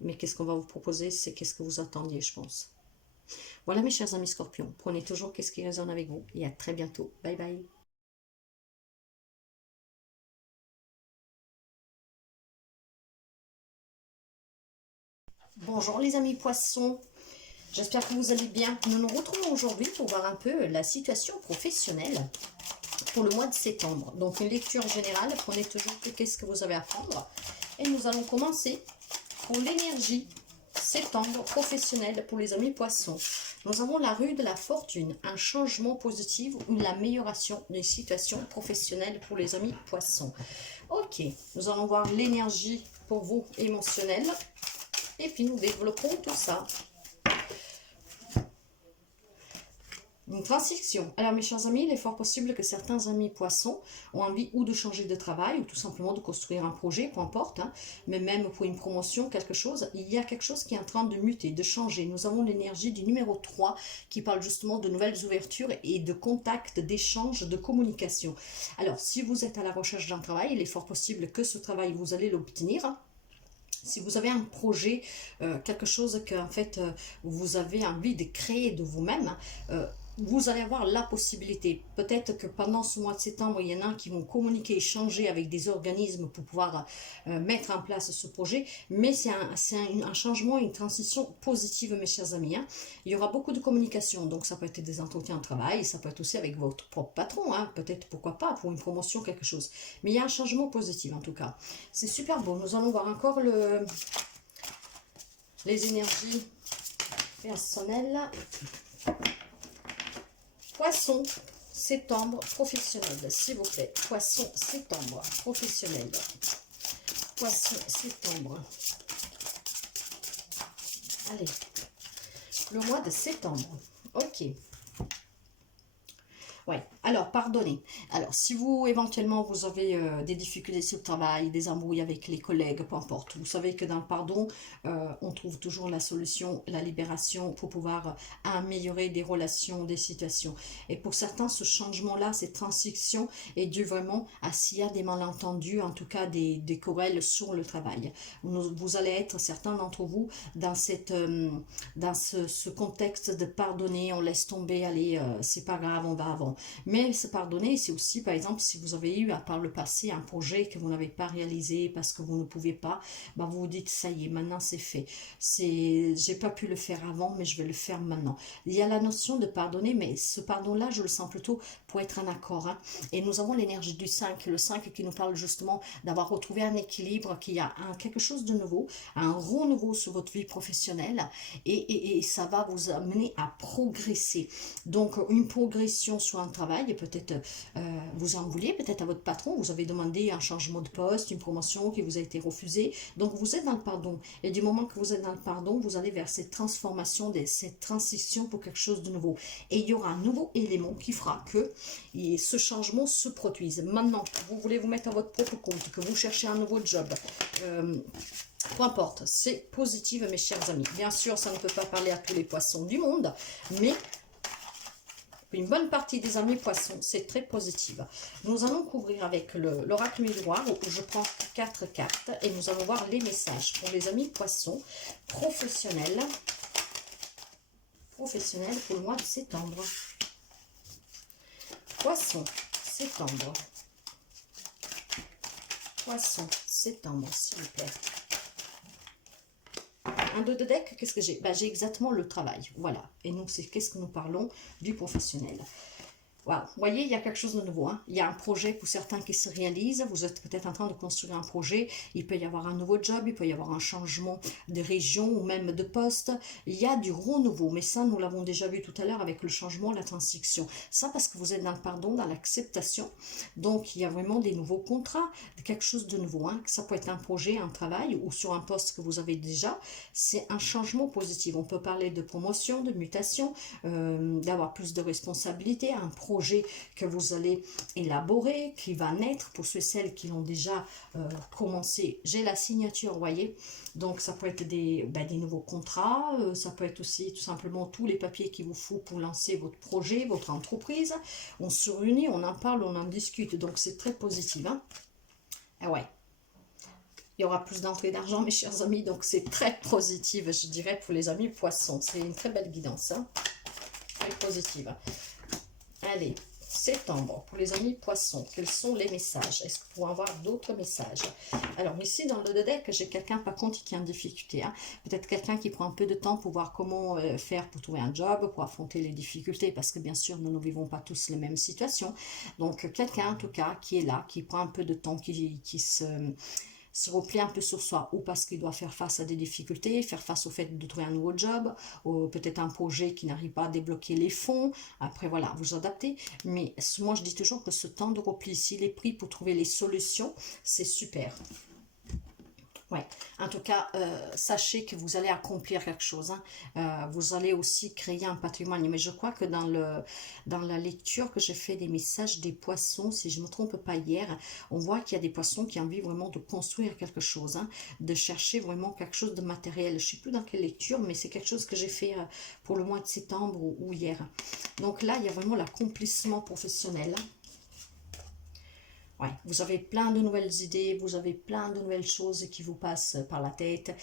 Mais qu'est-ce qu'on va vous proposer, c'est qu'est-ce que vous attendiez, je pense. Voilà mes chers amis scorpions, prenez toujours qu'est-ce qui résonne avec vous et à très bientôt. Bye bye. Bonjour les amis poissons, j'espère que vous allez bien. Nous nous retrouvons aujourd'hui pour voir un peu la situation professionnelle pour le mois de septembre. Donc une lecture générale, prenez toujours qu'est-ce que vous avez à prendre. Et nous allons commencer pour l'énergie septembre professionnelle pour les amis poissons. Nous avons la rue de la fortune, un changement positif ou l'amélioration des situations professionnelles pour les amis poissons. Ok, nous allons voir l'énergie pour vous émotionnelle et puis nous développerons tout ça. Une transition. Alors mes chers amis, il est fort possible que certains amis poissons ont envie ou de changer de travail ou tout simplement de construire un projet, peu importe, hein, mais même pour une promotion, quelque chose, il y a quelque chose qui est en train de muter, de changer. Nous avons l'énergie du numéro 3 qui parle justement de nouvelles ouvertures et de contacts, d'échanges, de communication. Alors si vous êtes à la recherche d'un travail, il est fort possible que ce travail, vous allez l'obtenir. Si vous avez un projet, quelque chose que en fait vous avez envie de créer de vous-même, vous allez avoir la possibilité. Peut-être que pendant ce mois de septembre, il y en a qui vont communiquer, échanger avec des organismes pour pouvoir mettre en place ce projet. Mais c'est un changement, une transition positive, mes chers amis. Hein. Il y aura beaucoup de communication. Donc, ça peut être des entretiens de travail. Ça peut être aussi avec votre propre patron. Hein. Peut-être, pourquoi pas, pour une promotion, quelque chose. Mais il y a un changement positif, en tout cas. C'est super beau. Nous allons voir encore les énergies personnelles. Poisson, septembre, professionnel, s'il vous plaît. Poisson, septembre, professionnel. Poisson, septembre. Allez, le mois de septembre. Ok. Ouais, alors pardonnez. Alors si vous éventuellement vous avez des difficultés sur le travail, des embrouilles avec les collègues, peu importe, vous savez que dans le pardon, on trouve toujours la solution, la libération pour pouvoir améliorer des relations, des situations. Et pour certains, ce changement-là, cette transition est due vraiment à s'il y a des malentendus, en tout cas des querelles sur le travail. Vous allez être, certains d'entre vous, dans ce contexte de pardonner, on laisse tomber, allez, c'est pas grave, on va avant. Mais se pardonner, c'est aussi, par exemple, si vous avez eu par le passé un projet que vous n'avez pas réalisé parce que vous ne pouvez pas, ben vous vous dites, ça y est, maintenant c'est fait. J'ai pas pu le faire avant, mais je vais le faire maintenant. Il y a la notion de pardonner, mais ce pardon-là, je le sens plutôt pour être en accord. Hein. Et nous avons l'énergie du 5, le 5 qui nous parle justement d'avoir retrouvé un équilibre, qu'il y a quelque chose de nouveau, un renouveau sur votre vie professionnelle, et ça va vous amener à progresser. Donc, une progression sur un travail, et peut-être vous en vouliez, peut-être à votre patron, vous avez demandé un changement de poste, une promotion qui vous a été refusée, donc vous êtes dans le pardon, et du moment que vous êtes dans le pardon, vous allez vers cette transformation, cette transition pour quelque chose de nouveau, et il y aura un nouveau élément qui fera que ce changement se produise. Maintenant, vous voulez vous mettre à votre propre compte, que vous cherchez un nouveau job, peu importe, c'est positif, mes chers amis. Bien sûr, ça ne peut pas parler à tous les poissons du monde, mais une bonne partie des amis poissons, c'est très positif. Nous allons couvrir avec l'oracle miroir où je prends 4 cartes et nous allons voir les messages pour les amis poissons professionnels pour le mois de septembre. Poisson, septembre. Poisson, septembre, s'il vous plaît. Un dos de deck, qu'est-ce que j'ai? Ben, j'ai exactement le travail, voilà. Et nous, c'est qu'est-ce que nous parlons du professionnel. Wow. Vous voyez, il y a quelque chose de nouveau. Hein. Il y a un projet pour certains qui se réalise. Vous êtes peut-être en train de construire un projet. Il peut y avoir un nouveau job, il peut y avoir un changement de région ou même de poste. Il y a du renouveau. Mais ça, nous l'avons déjà vu tout à l'heure avec le changement, la transition. Ça parce que vous êtes dans le pardon, dans l'acceptation. Donc, il y a vraiment des nouveaux contrats, quelque chose de nouveau. Hein. Ça peut être un projet, un travail ou sur un poste que vous avez déjà. C'est un changement positif. On peut parler de promotion, de mutation, d'avoir plus de responsabilités, un projet que vous allez élaborer, qui va naître pour ceux et celles qui l'ont déjà commencé. J'ai la signature, vous voyez. Donc, ça peut être des nouveaux contrats. Ça peut être aussi tout simplement tous les papiers qu'il vous faut pour lancer votre projet, votre entreprise. On se réunit, on en parle, on en discute. Donc, c'est très positif. Hein? Ah ouais. Il y aura plus d'entrée d'argent, mes chers amis. Donc, c'est très positif, je dirais, pour les amis poissons. C'est une très belle guidance. Hein? Très positive. Allez, septembre, pour les amis poissons, quels sont les messages? Est-ce que vous pouvez avoir d'autres messages? Alors ici, dans le deck, j'ai quelqu'un par contre qui est en difficulté. Hein. Peut-être quelqu'un qui prend un peu de temps pour voir comment faire pour trouver un job, pour affronter les difficultés, parce que bien sûr, nous ne vivons pas tous les mêmes situations. Donc, quelqu'un en tout cas qui est là, qui prend un peu de temps, qui se replie un peu sur soi, ou parce qu'il doit faire face à des difficultés, faire face au fait de trouver un nouveau job, ou peut-être un projet qui n'arrive pas à débloquer les fonds. Après, voilà, vous adaptez. Mais moi, je dis toujours que ce temps de repli, s'il est pris pour trouver les solutions, c'est super. Ouais, en tout cas, sachez que vous allez accomplir quelque chose. Hein. Vous allez aussi créer un patrimoine. Mais je crois que dans la lecture que j'ai fait des messages des poissons, si je ne me trompe pas hier, on voit qu'il y a des poissons qui ont envie vraiment de construire quelque chose, hein, de chercher vraiment quelque chose de matériel. Je ne sais plus dans quelle lecture, mais c'est quelque chose que j'ai fait pour le mois de septembre ou hier. Donc là, il y a vraiment l'accomplissement professionnel. Ouais, vous avez plein de nouvelles idées, vous avez plein de nouvelles choses qui vous passent par la tête,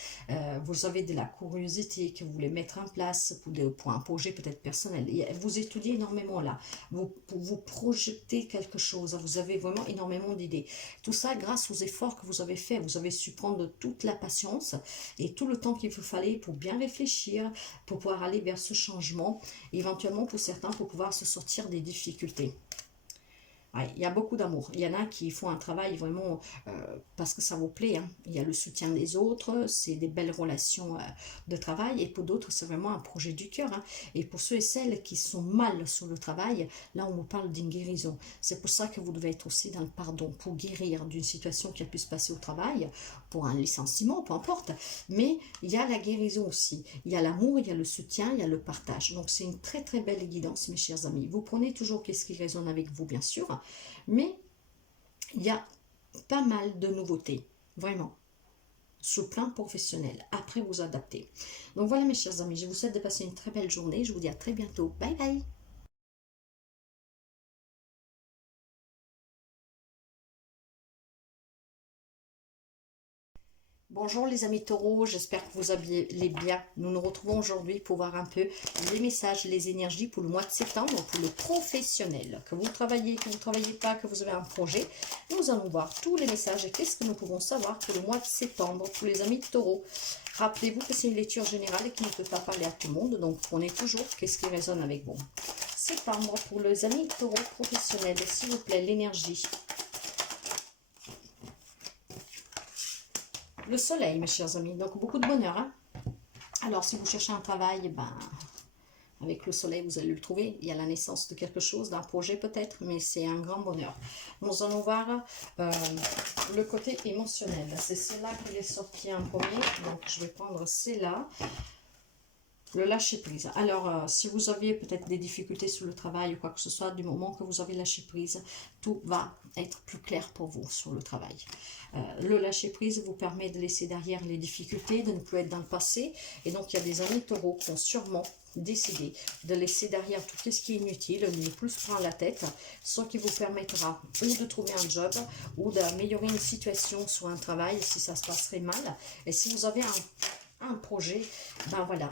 vous avez de la curiosité que vous voulez mettre en place pour un projet peut-être personnel. Et vous étudiez énormément là, vous projetez quelque chose, vous avez vraiment énormément d'idées. Tout ça grâce aux efforts que vous avez faits, vous avez su prendre toute la patience et tout le temps qu'il vous fallait pour bien réfléchir, pour pouvoir aller vers ce changement, éventuellement pour certains pour pouvoir se sortir des difficultés. Ouais, il y a beaucoup d'amour. Il y en a qui font un travail vraiment parce que ça vous plaît, hein. Il y a le soutien des autres, c'est des belles relations de travail. Et pour d'autres, c'est vraiment un projet du cœur, hein. Et pour ceux et celles qui sont mal sur le travail, là, on vous parle d'une guérison. C'est pour ça que vous devez être aussi dans le pardon, pour guérir d'une situation qui a pu se passer au travail, pour un licenciement, peu importe. Mais il y a la guérison aussi. Il y a l'amour, il y a le soutien, il y a le partage. Donc, c'est une très, très belle guidance, mes chers amis. Vous prenez toujours qu'est-ce qui résonne avec vous, bien sûr. Mais il y a pas mal de nouveautés, vraiment, sur le plan professionnel. Après, vous adaptez. Donc voilà, mes chers amis, je vous souhaite de passer une très belle journée. Je vous dis à très bientôt. Bye bye. Bonjour les amis taureaux, j'espère que vous allez bien. Nous nous retrouvons aujourd'hui pour voir un peu les messages, les énergies pour le mois de septembre, pour le professionnel. Que vous travaillez, que vous ne travaillez pas, que vous avez un projet, nous allons voir tous les messages et qu'est-ce que nous pouvons savoir pour le mois de septembre pour les amis taureaux. Rappelez-vous que c'est une lecture générale et qui ne peut pas parler à tout le monde, donc prenez toujours qu'est-ce qui résonne avec vous. Septembre pour les amis taureaux professionnels, s'il vous plaît, l'énergie. Le soleil, mes chers amis, donc beaucoup de bonheur, hein? Alors, si vous cherchez un travail, ben, avec le soleil, vous allez le trouver. Il y a la naissance de quelque chose, d'un projet peut-être, mais c'est un grand bonheur. Nous allons voir le côté émotionnel. C'est celle-là qui est sorti en premier, donc je vais prendre celle-là. Le lâcher prise. Alors, si vous aviez peut-être des difficultés sur le travail ou quoi que ce soit, du moment que vous avez lâché prise, tout va être plus clair pour vous sur le travail. Le lâcher prise vous permet de laisser derrière les difficultés, de ne plus être dans le passé. Et donc, il y a des amis taureaux qui ont sûrement décidé de laisser derrière tout ce qui est inutile, de ne plus se prendre la tête, ce qui vous permettra ou de trouver un job ou d'améliorer une situation sur un travail si ça se passerait mal. Et si vous avez un projet, ben voilà.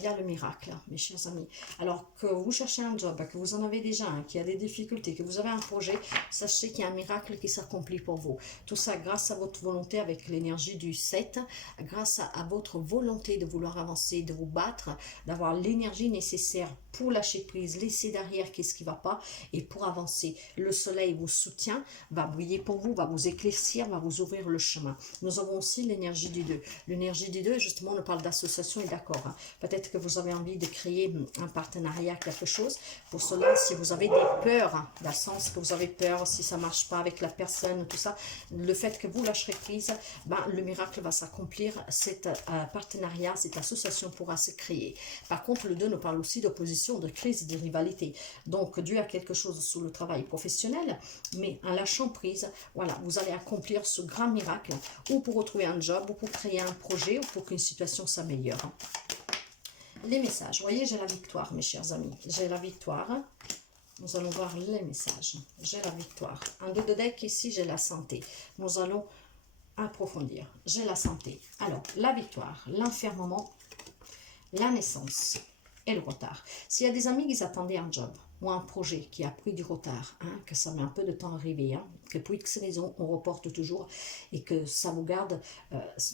Il y a le miracle, mes chers amis. Alors que vous cherchez un job, que vous en avez déjà un, qu'il y a des difficultés, que vous avez un projet, sachez qu'il y a un miracle qui s'accomplit pour vous. Tout ça grâce à votre volonté avec l'énergie du 7, grâce à votre volonté de vouloir avancer, de vous battre, d'avoir l'énergie nécessaire pour lâcher prise, laisser derrière qu'est-ce qui ne va pas et pour avancer. Le soleil vous soutient, va briller pour vous, va vous éclaircir, va vous ouvrir le chemin. Nous avons aussi l'énergie du 2. L'énergie du 2, justement, on parle d'association et d'accord. Hein. Peut-être que vous avez envie de créer un partenariat, quelque chose. Pour cela, si vous avez des peurs, hein, dans le sens que vous avez peur, si ça ne marche pas avec la personne, tout ça, le fait que vous lâcherez prise, ben, le miracle va s'accomplir. Cet partenariat, cette association pourra se créer. Par contre, le 2 nous parle aussi d'opposition, de crise, de rivalité. Donc, dû à quelque chose sur le travail professionnel, mais en lâchant prise, voilà, vous allez accomplir ce grand miracle, ou pour retrouver un job, ou pour créer un projet, ou pour qu'une situation s'améliore. Les messages. Vous voyez, j'ai la victoire, mes chers amis. J'ai la victoire. Nous allons voir les messages. J'ai la victoire. En dos de deck, ici, j'ai la santé. Nous allons approfondir. J'ai la santé. Alors, la victoire, l'enfermement, la naissance et le retard. S'il y a des amis qui attendaient un job ou un projet qui a pris du retard, hein, que ça met un peu de temps à arriver, hein, que pour X raisons on reporte toujours et que ça vous garde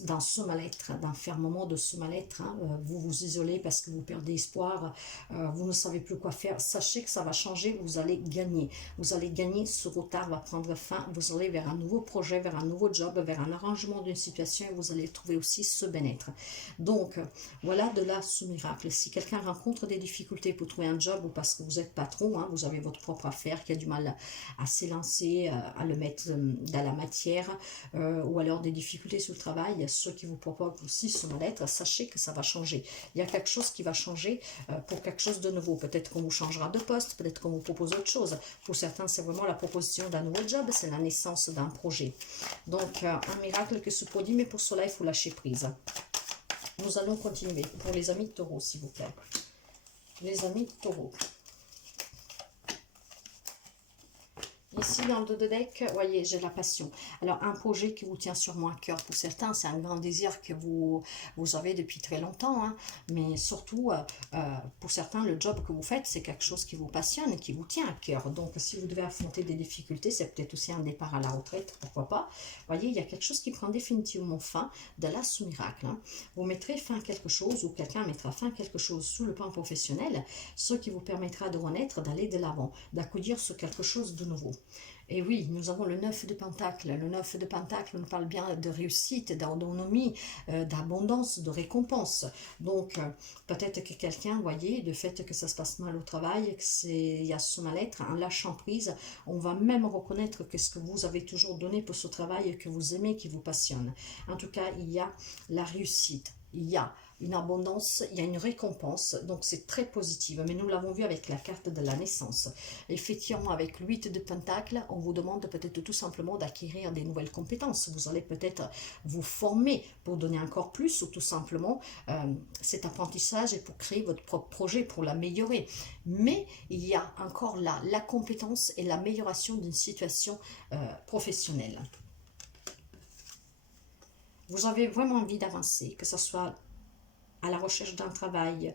dans ce mal-être, d'enfermement de ce mal-être, hein, vous vous isolez parce que vous perdez espoir, vous ne savez plus quoi faire, sachez que ça va changer, vous allez gagner, ce retard va prendre fin, vous allez vers un nouveau projet, vers un nouveau job, vers un arrangement d'une situation et vous allez trouver aussi ce bien-être. Donc voilà de là ce miracle. Si quelqu'un rencontre des difficultés pour trouver un job ou parce que vous êtes patron, hein, vous avez votre propre affaire qui a du mal à s'élancer, à le mettre dans la matière, ou alors des difficultés sur le travail, ceux qui vous proposent aussi ce mal-être, sachez que ça va changer. Il y a quelque chose qui va changer pour quelque chose de nouveau. Peut-être qu'on vous changera de poste, peut-être qu'on vous propose autre chose. Pour certains, c'est vraiment la proposition d'un nouveau job, c'est la naissance d'un projet. Donc, un miracle qui se produit, mais pour cela, il faut lâcher prise. Nous allons continuer. Pour les amis taureaux, s'il vous plaît. Les amis taureaux. Ici, dans le dos de deck, voyez, j'ai la passion. Alors, un projet qui vous tient sûrement à cœur pour certains, c'est un grand désir que vous avez depuis très longtemps. Hein, mais surtout, pour certains, le job que vous faites, c'est quelque chose qui vous passionne et qui vous tient à cœur. Donc, si vous devez affronter des difficultés, c'est peut-être aussi un départ à la retraite, pourquoi pas. Voyez, il y a quelque chose qui prend définitivement fin de là sous miracle. Hein. Vous mettrez fin à quelque chose ou quelqu'un mettra fin à quelque chose sous le plan professionnel, ce qui vous permettra de renaître, d'aller de l'avant, d'accueillir sur quelque chose de nouveau. Et oui, nous avons le 9 de Pentacle. Le 9 de Pentacle nous parle bien de réussite, d'autonomie, d'abondance, de récompense. Donc, peut-être que quelqu'un, voyez, le fait que ça se passe mal au travail, il y a ce mal-être, un lâchant prise, on va même reconnaître que ce que vous avez toujours donné pour ce travail que vous aimez, qui vous passionne. En tout cas, il y a la réussite, il y a une abondance, il y a une récompense, donc c'est très positif. Mais nous l'avons vu avec la carte de la naissance. Effectivement, avec le 8 de Pentacle, on vous demande peut-être tout simplement d'acquérir des nouvelles compétences. Vous allez peut-être vous former pour donner encore plus, ou tout simplement cet apprentissage est pour créer votre propre projet, pour l'améliorer. Mais il y a encore là la compétence et l'amélioration d'une situation professionnelle. Vous avez vraiment envie d'avancer, que ce soit à la recherche d'un travail,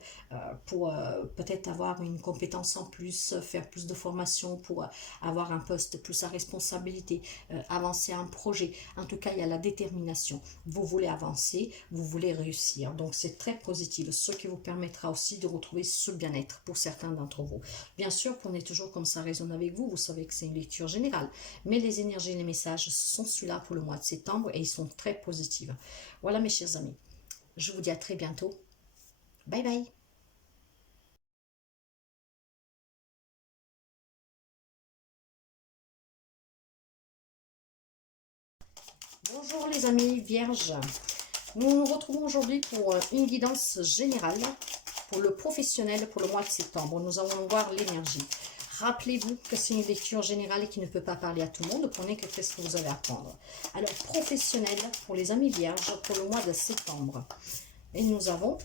pour peut-être avoir une compétence en plus, faire plus de formation pour avoir un poste plus à responsabilité, avancer un projet. En tout cas, il y a la détermination. Vous voulez avancer, vous voulez réussir. Donc, c'est très positif, ce qui vous permettra aussi de retrouver ce bien-être pour certains d'entre vous. Bien sûr, prenez toujours comme ça résonne avec vous. Vous savez que c'est une lecture générale. Mais les énergies et les messages sont ceux-là pour le mois de septembre et ils sont très positifs. Voilà, mes chers amis. Je vous dis à très bientôt. Bye bye. Bonjour les amis vierges. Nous nous retrouvons aujourd'hui pour une guidance générale pour le professionnel pour le mois de septembre. Nous allons voir l'énergie. Rappelez-vous que c'est une lecture générale et qui ne peut pas parler à tout le monde. Prenez que qu'est-ce que vous avez à prendre. Alors, professionnel pour les amis vierges pour le mois de septembre. Et nous avons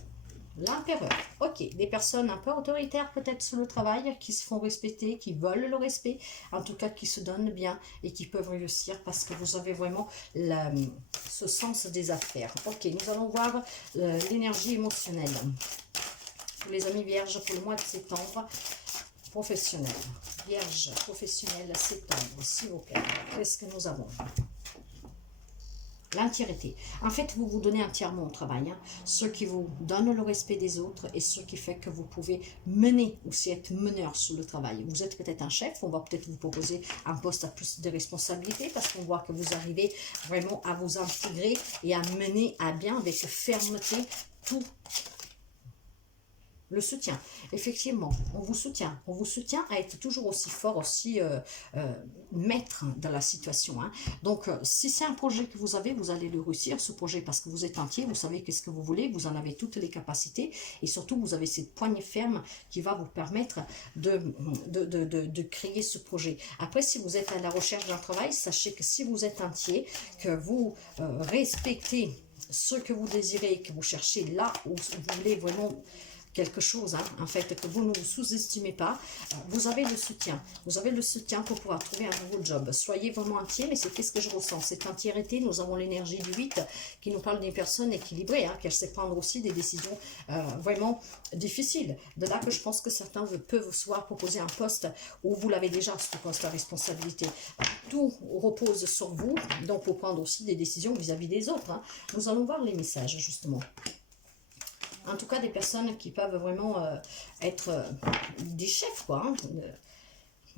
l'empereur. Ok, des personnes un peu autoritaires peut-être sur le travail, qui se font respecter, qui veulent le respect, en tout cas qui se donnent bien et qui peuvent réussir parce que vous avez vraiment ce sens des affaires. Ok, nous allons voir l'énergie émotionnelle. Pour les amis vierges pour le mois de septembre, professionnel. Vierge, professionnel, septembre, s'il vous plaît. Qu'est-ce que nous avons ? L'entièreté. En fait, vous vous donnez entièrement au travail. Hein. Ce qui vous donne le respect des autres et ce qui fait que vous pouvez mener, aussi être meneur sur le travail. Vous êtes peut-être un chef, on va peut-être vous proposer un poste à plus de responsabilité parce qu'on voit que vous arrivez vraiment à vous intégrer et à mener à bien avec fermeté tout le soutien. Effectivement, on vous soutient. On vous soutient à être toujours aussi fort, aussi maître dans la situation. Hein. Donc, si c'est un projet que vous avez, vous allez le réussir, ce projet, parce que vous êtes entier, vous savez qu'est-ce que vous voulez, vous en avez toutes les capacités et surtout, vous avez cette poignée ferme qui va vous permettre de créer ce projet. Après, si vous êtes à la recherche d'un travail, sachez que si vous êtes entier, que vous respectez ce que vous désirez, que vous cherchez là où vous voulez vraiment quelque chose, hein, en fait, que vous ne vous sous-estimez pas, vous avez le soutien. Vous avez le soutien pour pouvoir trouver un nouveau job. Soyez vraiment entier, mais c'est qu'est-ce que je ressens. Cette entièreté, nous avons l'énergie du 8 qui nous parle d'une personne équilibrée, hein, qui sait prendre aussi des décisions vraiment difficiles. De là que je pense que certains peuvent soit proposer un poste où vous l'avez déjà, ce poste à responsabilité. Tout repose sur vous, donc pour prendre aussi des décisions vis-à-vis des autres. Hein. Nous allons voir les messages, justement. En tout cas, des personnes qui peuvent vraiment être des chefs, quoi. Hein.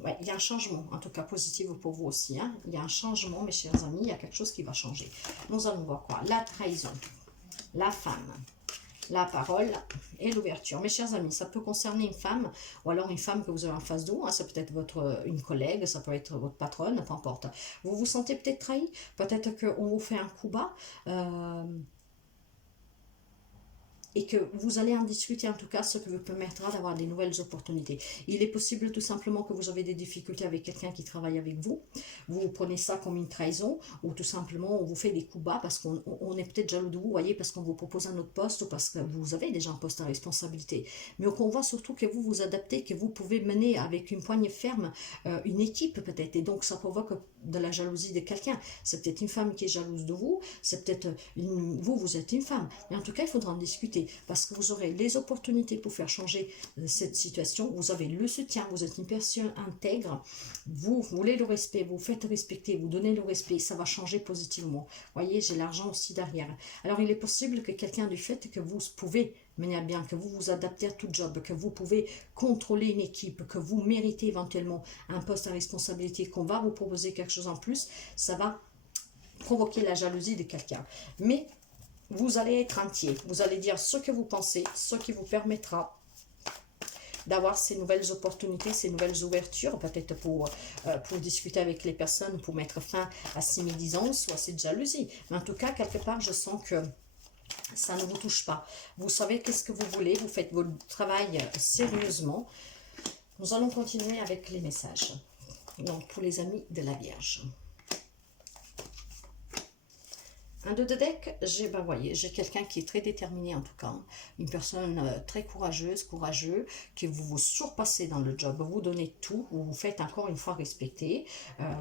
Ouais, il y a un changement, en tout cas positif pour vous aussi. Hein. Il y a un changement, mes chers amis, il y a quelque chose qui va changer. Nous allons voir quoi? La trahison, la femme, la parole et l'ouverture. Mes chers amis, ça peut concerner une femme ou alors une femme que vous avez en face de vous. Hein. Ça peut être une collègue, ça peut être votre patronne, peu importe. Vous vous sentez peut-être trahi, peut-être qu'on vous fait un coup bas. et que vous allez en discuter en tout cas, ce qui vous permettra d'avoir des nouvelles opportunités. Il est possible tout simplement que vous avez des difficultés avec quelqu'un qui travaille avec vous. Vous prenez ça comme une trahison ou tout simplement on vous fait des coups bas parce qu'on est peut-être jaloux de vous, voyez, parce qu'on vous propose un autre poste ou parce que vous avez déjà un poste à responsabilité. Mais qu'on voit surtout que vous vous adaptez, que vous pouvez mener avec une poigne ferme une équipe peut-être. Et donc ça provoque de la jalousie de quelqu'un. C'est peut-être une femme qui est jalouse de vous, c'est peut-être vous êtes une femme. Mais en tout cas, il faudra en discuter parce que vous aurez les opportunités pour faire changer cette situation. Vous avez le soutien, vous êtes une personne intègre, vous voulez le respect, vous faites respecter, vous donnez le respect, ça va changer positivement. Voyez, j'ai l'argent aussi derrière. Alors, il est possible que quelqu'un, du fait que vous pouvez mener à bien, que vous vous adaptez à tout job, que vous pouvez contrôler une équipe, que vous méritez éventuellement un poste à responsabilité, qu'on va vous proposer quelque chose en plus, ça va provoquer la jalousie de quelqu'un. Mais vous allez être entier, vous allez dire ce que vous pensez, ce qui vous permettra d'avoir ces nouvelles opportunités, ces nouvelles ouvertures, peut-être pour discuter avec les personnes, pour mettre fin à ces médisances ou à cette jalousie. Mais en tout cas, quelque part, je sens que ça ne vous touche pas. Vous savez qu'est-ce que vous voulez, vous faites votre travail sérieusement. Nous allons continuer avec les messages. Donc, pour les amis de la Vierge. Un 2 de deck, j'ai quelqu'un qui est très déterminé en tout cas, une personne très courageuse, courageux, qui vous surpassez dans le job, vous donnez tout, vous vous faites encore une fois respecter,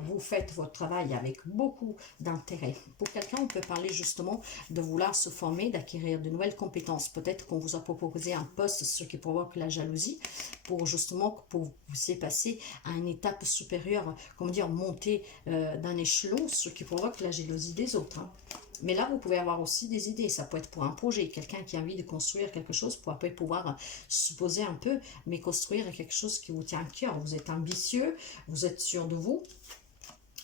vous faites votre travail avec beaucoup d'intérêt. Pour quelqu'un, on peut parler justement de vouloir se former, d'acquérir de nouvelles compétences. Peut-être qu'on vous a proposé un poste, ce qui provoque la jalousie, pour justement pour vous puissiez passer à une étape supérieure, comment dire, monter d'un échelon, ce qui provoque la jalousie des autres. Mais là, vous pouvez avoir aussi des idées. Ça peut être pour un projet. Quelqu'un qui a envie de construire quelque chose pour après pouvoir se poser un peu, mais construire quelque chose qui vous tient à cœur. Vous êtes ambitieux, vous êtes sûr de vous.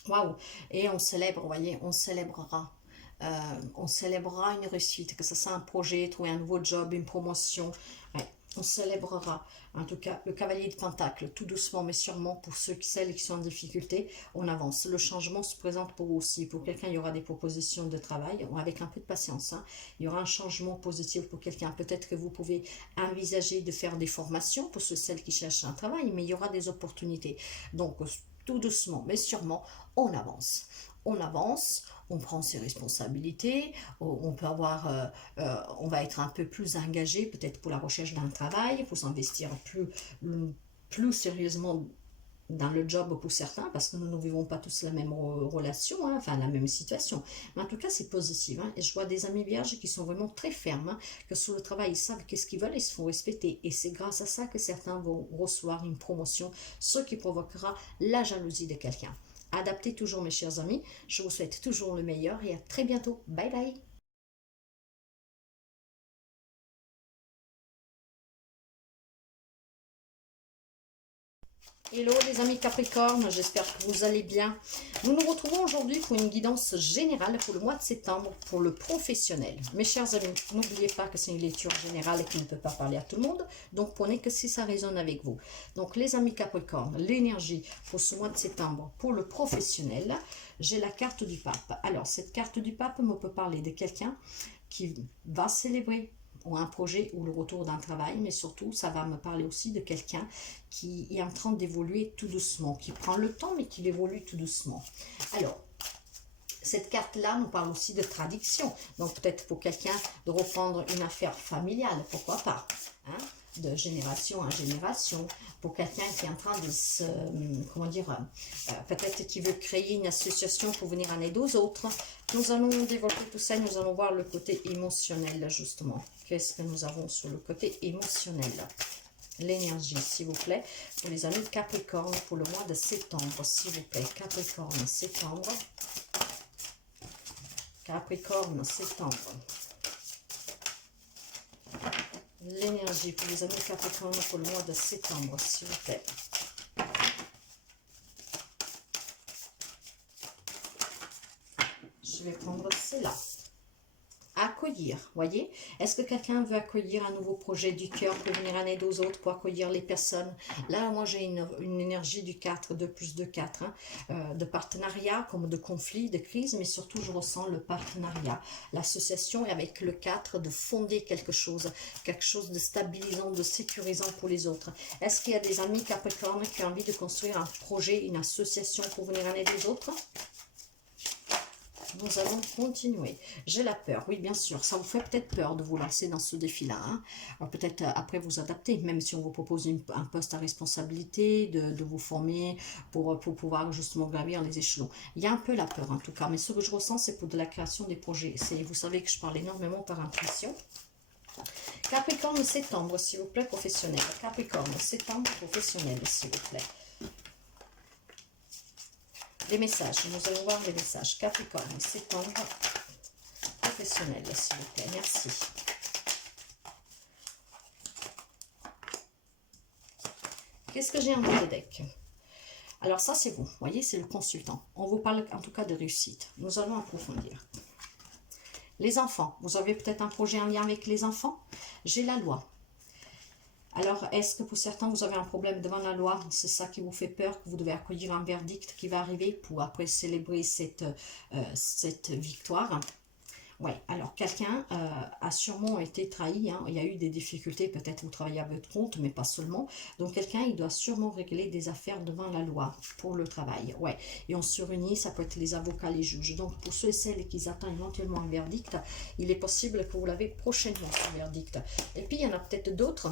Waouh! Et on célèbre, vous voyez, on célébrera. On célébrera une réussite, que ce soit un projet, trouver un nouveau job, une promotion. Ouais, on célébrera. En tout cas, le cavalier de Pentacle, tout doucement mais sûrement, pour celles qui sont en difficulté, on avance. Le changement se présente pour vous aussi. Pour quelqu'un, il y aura des propositions de travail, avec un peu de patience. Hein. Il y aura un changement positif pour quelqu'un. Peut-être que vous pouvez envisager de faire des formations pour celles qui cherchent un travail, mais il y aura des opportunités. Donc, tout doucement mais sûrement, on avance. On avance, on prend ses responsabilités, on peut avoir, on va être un peu plus engagé peut-être pour la recherche d'un travail, il faut s'investir plus sérieusement dans le job pour certains, parce que nous ne vivons pas tous la même relation, hein, enfin la même situation. Mais en tout cas, c'est positif. Hein, et je vois des amis vierges qui sont vraiment très fermes, hein, que sur le travail, ils savent qu'est-ce qu'ils veulent et se font respecter. Et c'est grâce à ça que certains vont recevoir une promotion, ce qui provoquera la jalousie de quelqu'un. Adaptez toujours mes chers amis, je vous souhaite toujours le meilleur et à très bientôt. Bye bye. Hello les amis Capricorne, j'espère que vous allez bien. Nous nous retrouvons aujourd'hui pour une guidance générale pour le mois de septembre pour le professionnel. Mes chers amis, n'oubliez pas que c'est une lecture générale et qui ne peut pas parler à tout le monde, donc prenez que si ça résonne avec vous. Donc les amis Capricorne, l'énergie pour ce mois de septembre pour le professionnel, j'ai la carte du pape. Alors cette carte du pape me peut parler de quelqu'un qui va célébrer ou un projet ou le retour d'un travail, mais surtout ça va me parler aussi de quelqu'un qui est en train d'évoluer tout doucement, qui prend le temps mais qui évolue tout doucement. Alors, cette carte-là nous parle aussi de traduction, donc peut-être pour quelqu'un de reprendre une affaire familiale, pourquoi pas, hein, de génération en génération, pour quelqu'un qui est en train de se, comment dire, peut-être qui veut créer une association pour venir en aide aux autres. Nous allons développer tout ça, nous allons voir le côté émotionnel justement. Qu'est-ce que nous avons sur le côté émotionnel? L'énergie, s'il vous plaît, pour les amis Capricorne pour le mois de septembre, s'il vous plaît. Capricorne, septembre. Capricorne, septembre. L'énergie pour les amis Capricorne pour le mois de septembre, s'il vous plaît. Je vais prendre cela. accueillir, voyez? Est-ce que quelqu'un veut accueillir un nouveau projet du cœur pour venir en aide aux autres, pour accueillir les personnes? Là, moi, j'ai une énergie du 4, 2 plus 2, 4, hein, de partenariat, comme de conflit, de crise, mais surtout, je ressens le partenariat, l'association, et avec le 4, de fonder quelque chose de stabilisant, de sécurisant pour les autres. Est-ce qu'il y a des amis Capricorne qui ont envie de construire un projet, une association pour venir en aide aux autres? Nous allons continuer. J'ai la peur, oui bien sûr, ça vous fait peut-être peur de vous lancer dans ce défi-là. Hein. Peut-être après vous adapter, même si on vous propose un poste à responsabilité, de vous former pour pouvoir justement gravir les échelons. Il y a un peu la peur en tout cas, mais ce que je ressens c'est pour de la création des projets. Vous savez que je parle énormément par intuition. Capricorne, septembre, s'il vous plaît, professionnel. Capricorne, septembre, professionnel, s'il vous plaît. Les messages, nous allons voir les messages. Capricorne, septembre, professionnel, s'il vous plaît. Merci. Qu'est-ce que j'ai en de deck? Alors ça, c'est vous. Vous voyez, c'est le consultant. On vous parle en tout cas de réussite. Nous allons approfondir. Les enfants. Vous avez peut-être un projet en lien avec les enfants. J'ai la loi. Alors, est-ce que pour certains, vous avez un problème devant la loi? C'est ça qui vous fait peur, que vous devez accueillir un verdict qui va arriver pour après célébrer cette victoire? Oui, alors quelqu'un a sûrement été trahi, hein. Il y a eu des difficultés, peut-être vous travaillez à votre compte, mais pas seulement. Donc quelqu'un, il doit sûrement régler des affaires devant la loi pour le travail. Ouais, et on se réunit, ça peut être les avocats, les juges. Donc pour ceux et celles qui attendent éventuellement un verdict, il est possible que vous l'avez prochainement, ce verdict. Et puis il y en a peut-être d'autres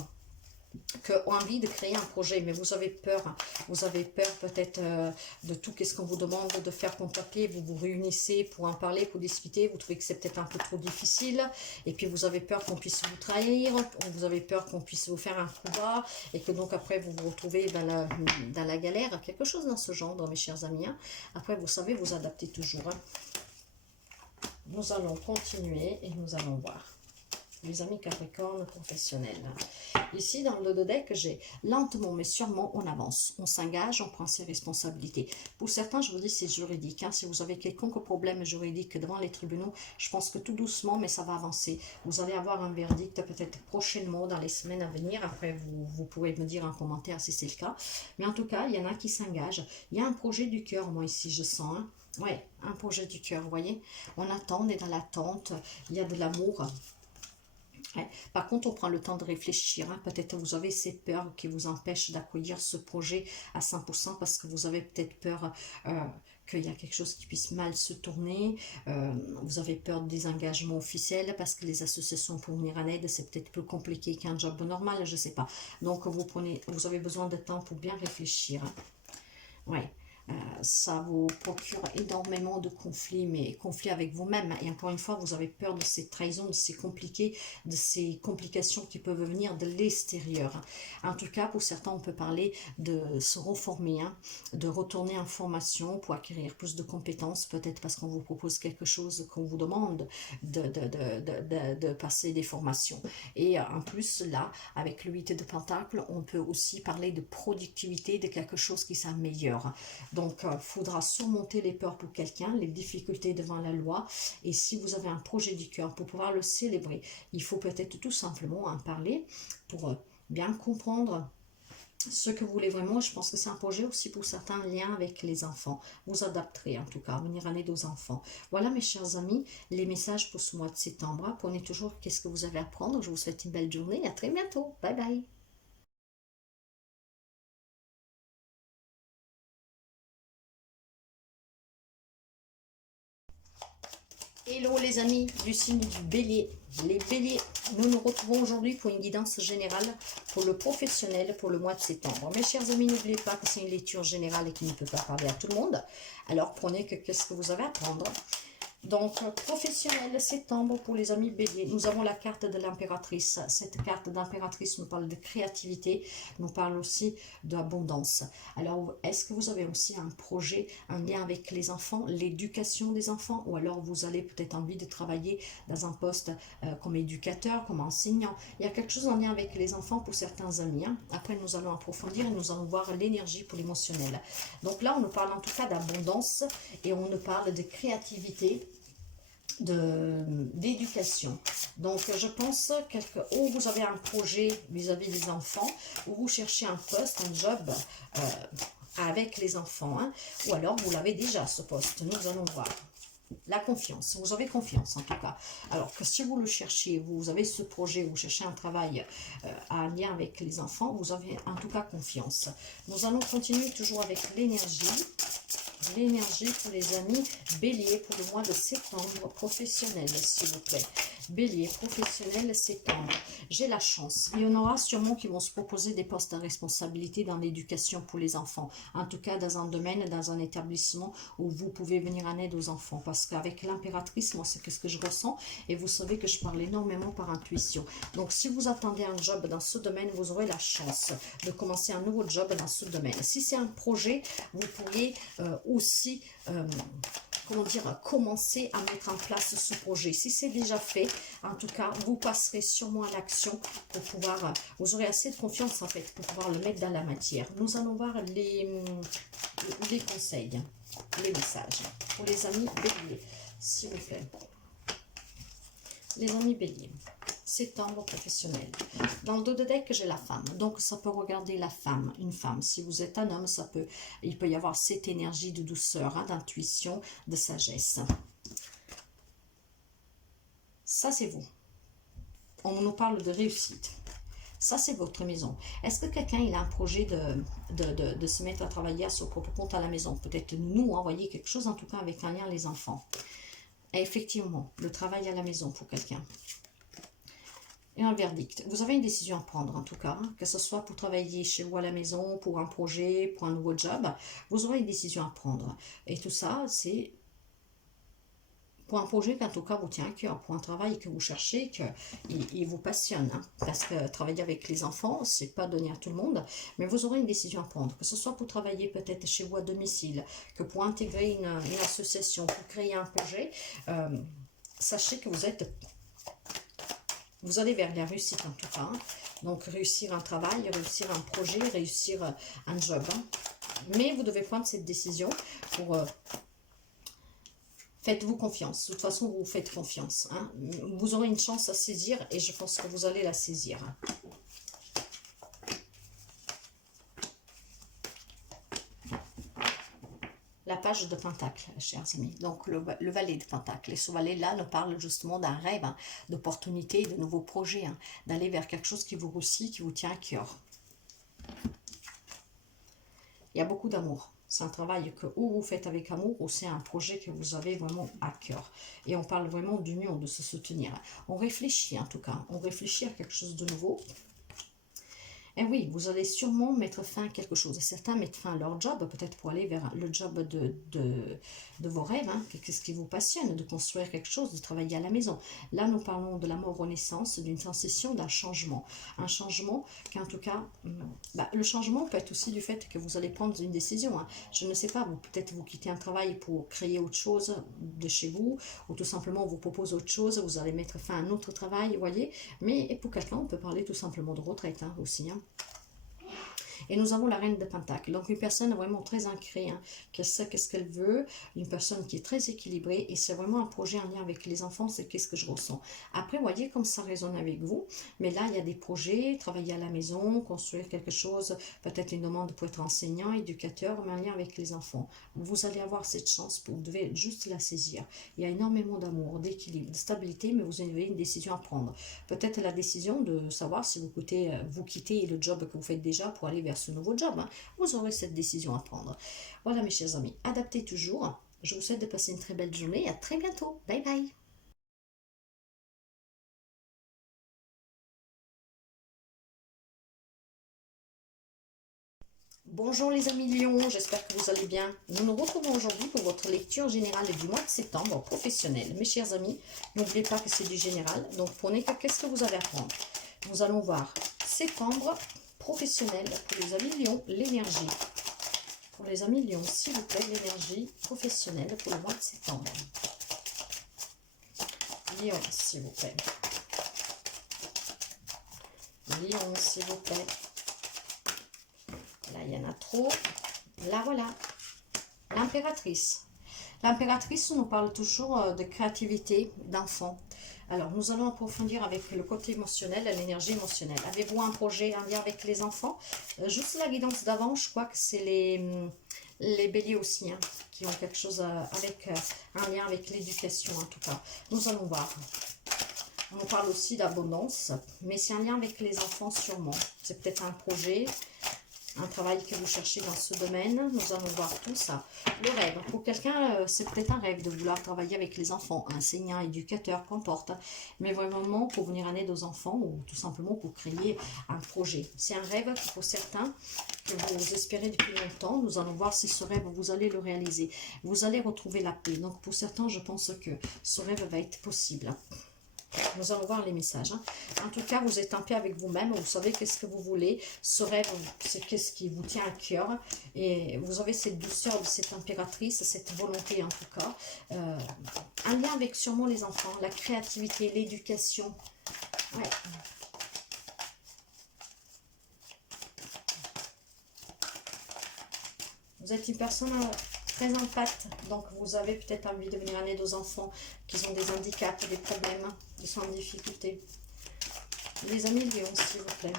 qui ont envie de créer un projet, mais vous avez peur peut-être de tout, qu'est-ce qu'on vous demande de faire comme papier, vous vous réunissez pour en parler, pour discuter, vous trouvez que c'est peut-être un peu trop difficile, et puis vous avez peur qu'on puisse vous trahir, vous avez peur qu'on puisse vous faire un coup bas, et que donc après vous vous retrouvez dans la galère, quelque chose dans ce genre, mes chers amis. Hein. Après, vous savez, vous adaptez toujours. Hein. Nous allons continuer et nous allons voir. Les amis Capricorne professionnels. Ici, dans le deck, j'ai lentement mais sûrement, on avance. On s'engage, on prend ses responsabilités. Pour certains, je vous dis, c'est juridique. Hein. Si vous avez quelconque problème juridique devant les tribunaux, je pense que tout doucement, mais ça va avancer. Vous allez avoir un verdict peut-être prochainement, dans les semaines à venir. Après, vous pourrez me dire en commentaire si c'est le cas. Mais en tout cas, il y en a qui s'engagent. Il y a un projet du cœur, moi, ici, je sens. Hein. Oui, un projet du cœur, vous voyez. On attend, on est dans l'attente. Il y a de l'amour. Ouais. Par contre, on prend le temps de réfléchir. Hein. Peut-être vous avez ces peurs qui vous empêchent d'accueillir ce projet à 100% parce que vous avez peut-être peur qu'il y a quelque chose qui puisse mal se tourner. Vous avez peur des engagements officiels parce que les associations pour venir en aide, c'est peut-être plus compliqué qu'un job normal, je ne sais pas. Donc, vous avez besoin de temps pour bien réfléchir. Hein. Ouais. Ça vous procure énormément de conflits, mais conflits avec vous-même. Et encore une fois, vous avez peur de ces trahisons, de ces complications qui peuvent venir de l'extérieur. En tout cas, pour certains, on peut parler de se reformer, hein, de retourner en formation pour acquérir plus de compétences, peut-être parce qu'on vous propose quelque chose, qu'on vous demande de passer des formations. Et en plus, là, avec le 8 de Pentacle, on peut aussi parler de productivité, de quelque chose qui s'améliore. Donc, il faudra surmonter les peurs pour quelqu'un, les difficultés devant la loi. Et si vous avez un projet du cœur pour pouvoir le célébrer, il faut peut-être tout simplement en parler pour bien comprendre ce que vous voulez vraiment. Je pense que c'est un projet aussi pour certains liens avec les enfants. Vous adapterez en tout cas, venir en aide aux enfants. Voilà mes chers amis, les messages pour ce mois de septembre. Prenez toujours qu'est-ce que vous avez à prendre. Je vous souhaite une belle journée et à très bientôt. Bye bye. Hello les amis du signe du bélier. Les béliers, nous nous retrouvons aujourd'hui pour une guidance générale pour le professionnel pour le mois de septembre. Mes chers amis, n'oubliez pas que c'est une lecture générale et qui ne peut pas parler à tout le monde. Alors prenez qu'est-ce que vous avez à prendre. Donc, professionnel, septembre pour les amis béliers. Nous avons la carte de l'impératrice. Cette carte d'impératrice nous parle de créativité, nous parle aussi d'abondance. Alors, est-ce que vous avez aussi un projet, un lien avec les enfants, l'éducation des enfants, ou alors vous allez peut-être envie de travailler dans un poste comme éducateur, comme enseignant. Il y a quelque chose en lien avec les enfants pour certains amis. Hein. Après, nous allons approfondir et nous allons voir l'énergie pour l'émotionnel. Donc là, on nous parle en tout cas d'abondance et on nous parle de créativité. d'éducation. Donc, je pense que ou vous avez un projet vis-à-vis des enfants, ou vous cherchez un poste, un job avec les enfants, hein, ou alors vous l'avez déjà, ce poste. Nous allons voir. La confiance, vous avez confiance en tout cas. Alors que si vous le cherchez, vous avez ce projet, vous cherchez un travail en lien avec les enfants, vous avez en tout cas confiance. Nous allons continuer toujours avec l'énergie. L'énergie pour les amis Bélier pour le mois de septembre, professionnel s'il vous plaît. Bélier, professionnel, septembre. J'ai la chance. Il y en aura sûrement qui vont se proposer des postes à responsabilité dans l'éducation pour les enfants. En tout cas, dans un domaine, dans un établissement où vous pouvez venir en aide aux enfants. Parce qu'avec l'impératrice, moi, c'est ce que je ressens. Et vous savez que je parle énormément par intuition. Donc, si vous attendez un job dans ce domaine, vous aurez la chance de commencer un nouveau job dans ce domaine. Si c'est un projet, vous pourriez aussi comment dire, commencer à mettre en place ce projet. Si c'est déjà fait, en tout cas, vous passerez sûrement à l'action pour pouvoir, vous aurez assez de confiance en fait pour pouvoir le mettre dans la matière. Nous allons voir les conseils, les messages pour les amis Bélier, s'il vous plaît. Les amis Bélier, septembre professionnel. Dans le dos de deck, j'ai la femme. Donc, ça peut regarder la femme, une femme. Si vous êtes un homme, il peut y avoir cette énergie de douceur, hein, d'intuition, de sagesse. Ça, c'est vous. On nous parle de réussite. Ça, c'est votre maison. Est-ce que quelqu'un il a un projet de se mettre à travailler à son propre compte à la maison? Peut-être nous envoyer quelque chose, en tout cas avec un lien les enfants. Et effectivement, le travail à la maison pour quelqu'un. Et un verdict. Vous avez une décision à prendre en tout cas, hein, que ce soit pour travailler chez vous à la maison, pour un projet, pour un nouveau job, vous aurez une décision à prendre. Et tout ça, c'est pour un projet qu'en tout cas vous tient à cœur, pour un travail que vous cherchez, qu'il vous passionne. Hein, parce que travailler avec les enfants, c'est pas donné à tout le monde, mais vous aurez une décision à prendre. Que ce soit pour travailler peut-être chez vous à domicile, que pour intégrer une association, pour créer un projet, sachez que vous allez vers la réussite en tout cas. Hein. Donc réussir un travail, réussir un projet, réussir un job. Hein. Mais vous devez prendre cette décision pour... faites-vous confiance. De toute façon, vous faites confiance. Hein. Vous aurez une chance à saisir et je pense que vous allez la saisir. La page de Pentacle, chers amis. Donc, le valet de Pentacle. Et ce valet-là nous parle justement d'un rêve, hein, d'opportunités, de nouveaux projets, hein, d'aller vers quelque chose qui vous réussit, qui vous tient à cœur. Il y a beaucoup d'amour. C'est un travail que ou vous faites avec amour ou c'est un projet que vous avez vraiment à cœur. Et on parle vraiment d'union, de se soutenir. On réfléchit en tout cas. On réfléchit à quelque chose de nouveau. Et oui, vous allez sûrement mettre fin à quelque chose. Certains mettent fin à leur job, peut-être pour aller vers le job de vos rêves, hein, ce qui vous passionne, de construire quelque chose, de travailler à la maison. Là, nous parlons de la mort renaissance, d'une sensation d'un changement. Un changement qu'en tout cas, le changement peut être aussi du fait que vous allez prendre une décision. Hein. Je ne sais pas, peut-être vous quittez un travail pour créer autre chose de chez vous, ou tout simplement on vous propose autre chose, vous allez mettre fin à un autre travail, vous voyez. Mais pour quelqu'un, on peut parler tout simplement de retraite hein, aussi. Hein. Et nous avons la reine de Pentacle. Donc une personne vraiment très ancrée, hein, qui sait qu'est-ce qu'elle veut, une personne qui est très équilibrée. Et c'est vraiment un projet en lien avec les enfants, c'est qu'est-ce que je ressens. Après, vous voyez comme ça résonne avec vous. Mais là, il y a des projets, travailler à la maison, construire quelque chose, peut-être une demande pour être enseignant, éducateur, mais en lien avec les enfants. Vous allez avoir cette chance, vous devez juste la saisir. Il y a énormément d'amour, d'équilibre, de stabilité, mais vous avez une décision à prendre. Peut-être la décision de savoir si vous quittez le job que vous faites déjà pour aller vers ce nouveau job. Hein. Vous aurez cette décision à prendre. Voilà mes chers amis, adaptez toujours. Je vous souhaite de passer une très belle journée et à très bientôt. Bye bye. Bonjour les amis Lion, j'espère que vous allez bien. Nous nous retrouvons aujourd'hui pour votre lecture générale du mois de septembre professionnel. Mes chers amis, n'oubliez pas que c'est du général, donc prenez qu'est-ce que vous avez à prendre. Nous allons voir septembre professionnel pour les amis Lion, l'énergie. Pour les amis Lion, s'il vous plaît, l'énergie professionnelle pour le mois de septembre. Lion, s'il vous plaît. Lion, s'il vous plaît. Là, il y en a trop. Là, voilà. L'impératrice. L'impératrice nous parle toujours de créativité, d'enfant. Alors, nous allons approfondir avec le côté émotionnel, l'énergie émotionnelle. Avez-vous un projet en lien avec les enfants? Juste la guidance d'avant, je crois que c'est les béliers aussi, hein, qui ont quelque chose avec un lien avec l'éducation en tout cas. Nous allons voir. On parle aussi d'abondance, mais c'est un lien avec les enfants sûrement. C'est peut-être un projet, un travail que vous cherchez dans ce domaine. Nous allons voir tout ça. Le rêve. Pour quelqu'un, c'est peut-être un rêve de vouloir travailler avec les enfants, enseignant, éducateur, qu'importe. Mais vraiment pour venir en aide aux enfants ou tout simplement pour créer un projet. C'est un rêve pour certains que vous espérez depuis longtemps. Nous allons voir si ce rêve, vous allez le réaliser. Vous allez retrouver la paix. Donc pour certains, je pense que ce rêve va être possible. Nous allons voir les messages. Hein. En tout cas, vous êtes en paix avec vous-même. Vous savez qu'est-ce que vous voulez. Ce rêve, c'est qu'est-ce qui vous tient à cœur. Et vous avez cette douceur de cette impératrice, cette volonté en tout cas. Un lien avec sûrement les enfants, la créativité, l'éducation. Ouais. Vous êtes une personne très empathe, donc vous avez peut-être envie de venir en aide aux enfants qui ont des handicaps, des problèmes, qui sont en difficulté. Les amis lions, s'il vous plaît.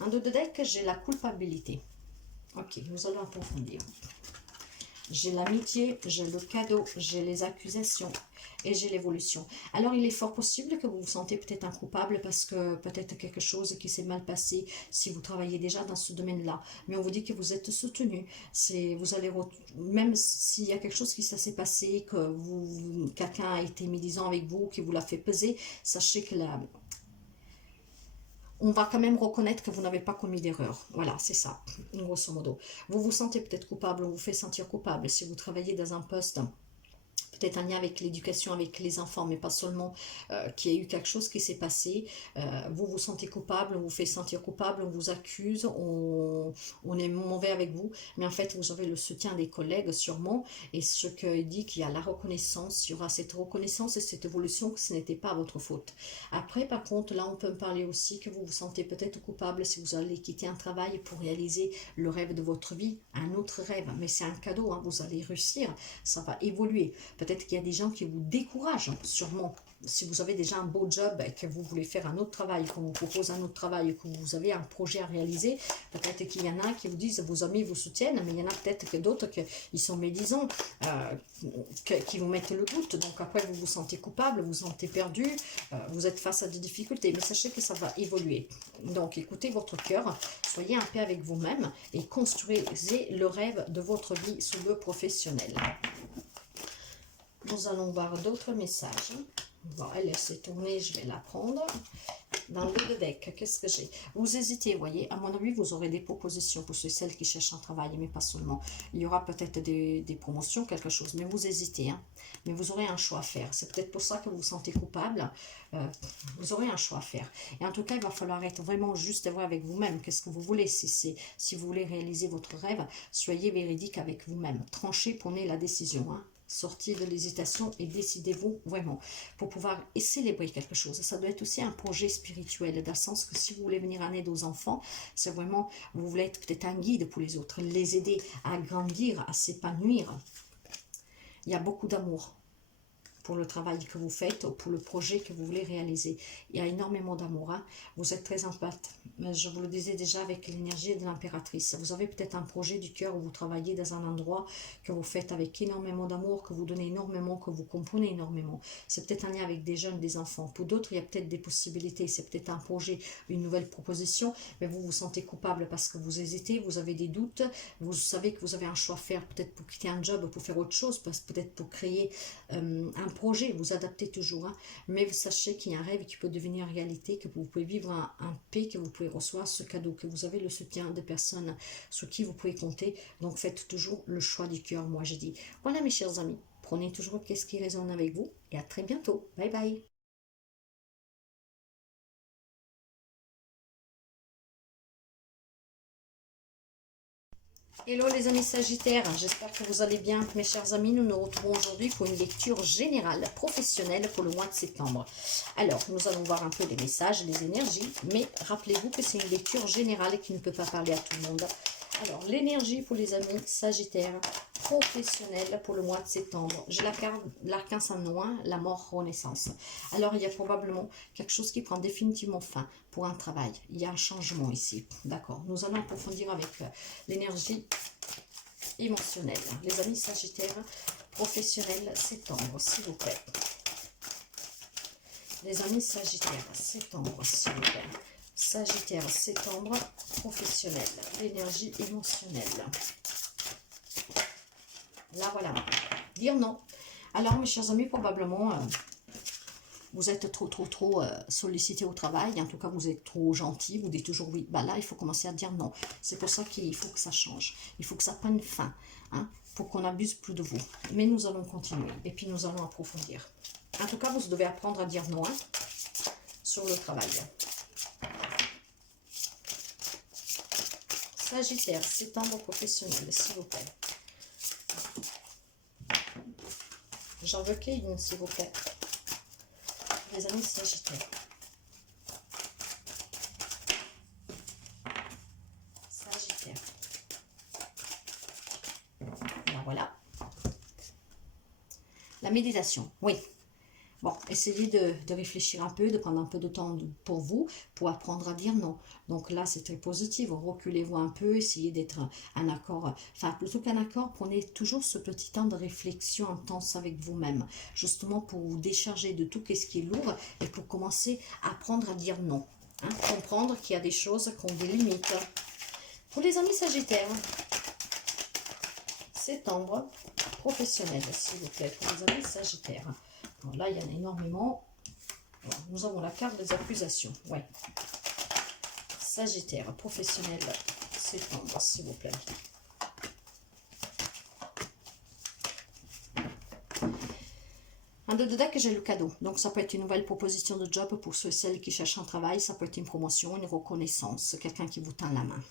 En dos de deck, j'ai la culpabilité. Ok, nous allons approfondir. J'ai l'amitié, j'ai le cadeau, j'ai les accusations et j'ai l'évolution. Alors, il est fort possible que vous vous sentez peut-être un coupable parce que peut-être quelque chose qui s'est mal passé si vous travaillez déjà dans ce domaine-là. Mais on vous dit que vous êtes soutenu. Vous allez même s'il y a quelque chose qui s'est passé, que quelqu'un a été médisant avec vous, qui vous l'a fait peser, sachez que on va quand même reconnaître que vous n'avez pas commis d'erreur. Voilà, c'est ça, grosso modo. Vous vous sentez peut-être coupable, on vous fait sentir coupable si vous travaillez dans un poste, peut-être un lien avec l'éducation, avec les enfants, mais pas seulement qu'il y a eu quelque chose qui s'est passé. Vous vous sentez coupable, on vous fait sentir coupable, on vous accuse, on est mauvais avec vous, mais en fait, vous avez le soutien des collègues sûrement, et ce qu'il dit qu'il y a la reconnaissance, il y aura cette reconnaissance et cette évolution que ce n'était pas votre faute. Après, par contre, là, on peut me parler aussi que vous vous sentez peut-être coupable si vous allez quitter un travail pour réaliser le rêve de votre vie, un autre rêve, mais c'est un cadeau, hein, vous allez réussir, ça va évoluer. Peut-être qu'il y a des gens qui vous découragent, sûrement. Si vous avez déjà un beau job et que vous voulez faire un autre travail, qu'on vous propose un autre travail, que vous avez un projet à réaliser, peut-être qu'il y en a qui vous disent, vos amis vous soutiennent, mais il y en a peut-être que d'autres qui sont médisants, qui vous mettent le doute. Donc après, vous vous sentez coupable, vous vous sentez perdu, vous êtes face à des difficultés. Mais sachez que ça va évoluer. Donc écoutez votre cœur, soyez en paix avec vous-même et construisez le rêve de votre vie sous le professionnel. Nous allons voir d'autres messages. Bon, elle s'est tournée, je vais la prendre. Dans le deck, qu'est-ce que j'ai? Vous hésitez, vous voyez. À mon avis, vous aurez des propositions pour celles qui cherchent un travail, mais pas seulement. Il y aura peut-être des promotions, quelque chose, mais vous hésitez. Hein. Mais vous aurez un choix à faire. C'est peut-être pour ça que vous vous sentez coupable. Vous aurez un choix à faire. Et en tout cas, il va falloir être vraiment juste et vrai avec vous-même. Qu'est-ce que vous voulez? Si vous voulez réaliser votre rêve, soyez véridique avec vous-même. Tranchez, prenez la décision. Hein. Sortez de l'hésitation et décidez-vous vraiment pour pouvoir célébrer quelque chose. Ça doit être aussi un projet spirituel, dans le sens que si vous voulez venir en aide aux enfants, c'est vraiment, vous voulez être peut-être un guide pour les autres, les aider à grandir, à s'épanouir. Il y a beaucoup d'amour pour le travail que vous faites, pour le projet que vous voulez réaliser. Il y a énormément d'amour. Hein. Vous êtes très empathe. Je vous le disais déjà avec l'énergie de l'impératrice. Vous avez peut-être un projet du cœur où vous travaillez dans un endroit que vous faites avec énormément d'amour, que vous donnez énormément, que vous comprenez énormément. C'est peut-être un lien avec des jeunes, des enfants. Pour d'autres, il y a peut-être des possibilités. C'est peut-être un projet, une nouvelle proposition, mais vous vous sentez coupable parce que vous hésitez, vous avez des doutes, vous savez que vous avez un choix à faire, peut-être pour quitter un job, pour faire autre chose, peut-être pour créer un projet, vous adaptez toujours, hein, mais vous sachez qu'il y a un rêve qui peut devenir réalité, que vous pouvez vivre en paix, que vous pouvez recevoir ce cadeau, que vous avez le soutien de personnes sur qui vous pouvez compter. Donc faites toujours le choix du cœur, moi je dis. Voilà mes chers amis, prenez toujours qu'est-ce qui résonne avec vous et à très bientôt. Bye bye. Hello les amis Sagittaires, j'espère que vous allez bien. Mes chers amis, nous nous retrouvons aujourd'hui pour une lecture générale, professionnelle pour le mois de septembre. Alors, nous allons voir un peu les messages, les énergies, mais rappelez-vous que c'est une lecture générale et qui ne peut pas parler à tout le monde. Alors, l'énergie pour les amis Sagittaires, professionnel pour le mois de septembre. J'ai la carte l'archange noir, la mort renaissance. Alors, il y a probablement quelque chose qui prend définitivement fin pour un travail. Il y a un changement ici. D'accord. Nous allons approfondir avec l'énergie émotionnelle. Les amis sagittaires, professionnels, septembre, s'il vous plaît. Les amis sagittaires, septembre, s'il vous plaît. Sagittaire, septembre, professionnel, l'énergie émotionnelle. Là, voilà. Dire non. Alors, mes chers amis, probablement, vous êtes trop sollicité au travail. En tout cas, vous êtes trop gentil. Vous dites toujours oui. Ben là, il faut commencer à dire non. C'est pour ça qu'il faut que ça change. Il faut que ça prenne fin. Hein, pour qu'on n'abuse plus de vous. Mais nous allons continuer. Et puis, nous allons approfondir. En tout cas, vous devez apprendre à dire non sur le travail. Sagittaire, septembre professionnel, s'il vous plaît. J'en veux qu'une, s'il vous plaît. Les amis sagittaires. Sagittaire. Ben voilà. La méditation, oui. Bon, essayez de réfléchir un peu, de prendre un peu de temps pour vous, pour apprendre à dire non. Donc là, c'est très positif. Reculez-vous un peu, essayez d'être un accord. Enfin, plutôt qu'un accord, prenez toujours ce petit temps de réflexion intense avec vous-même. Justement pour vous décharger de tout ce qui est lourd et pour commencer à apprendre à dire non. Hein, comprendre qu'il y a des choses qui ont des limites. Pour les amis sagittaires, septembre, professionnel, s'il vous plaît, pour les amis sagittaires. Alors là, il y en a énormément. Alors, nous avons la carte des accusations. Ouais. Sagittaire, professionnel, septembre, s'il vous plaît. En deux de deck, j'ai le cadeau. Donc, ça peut être une nouvelle proposition de job pour ceux et celles qui cherchent un travail. Ça peut être une promotion, une reconnaissance, quelqu'un qui vous tend la main.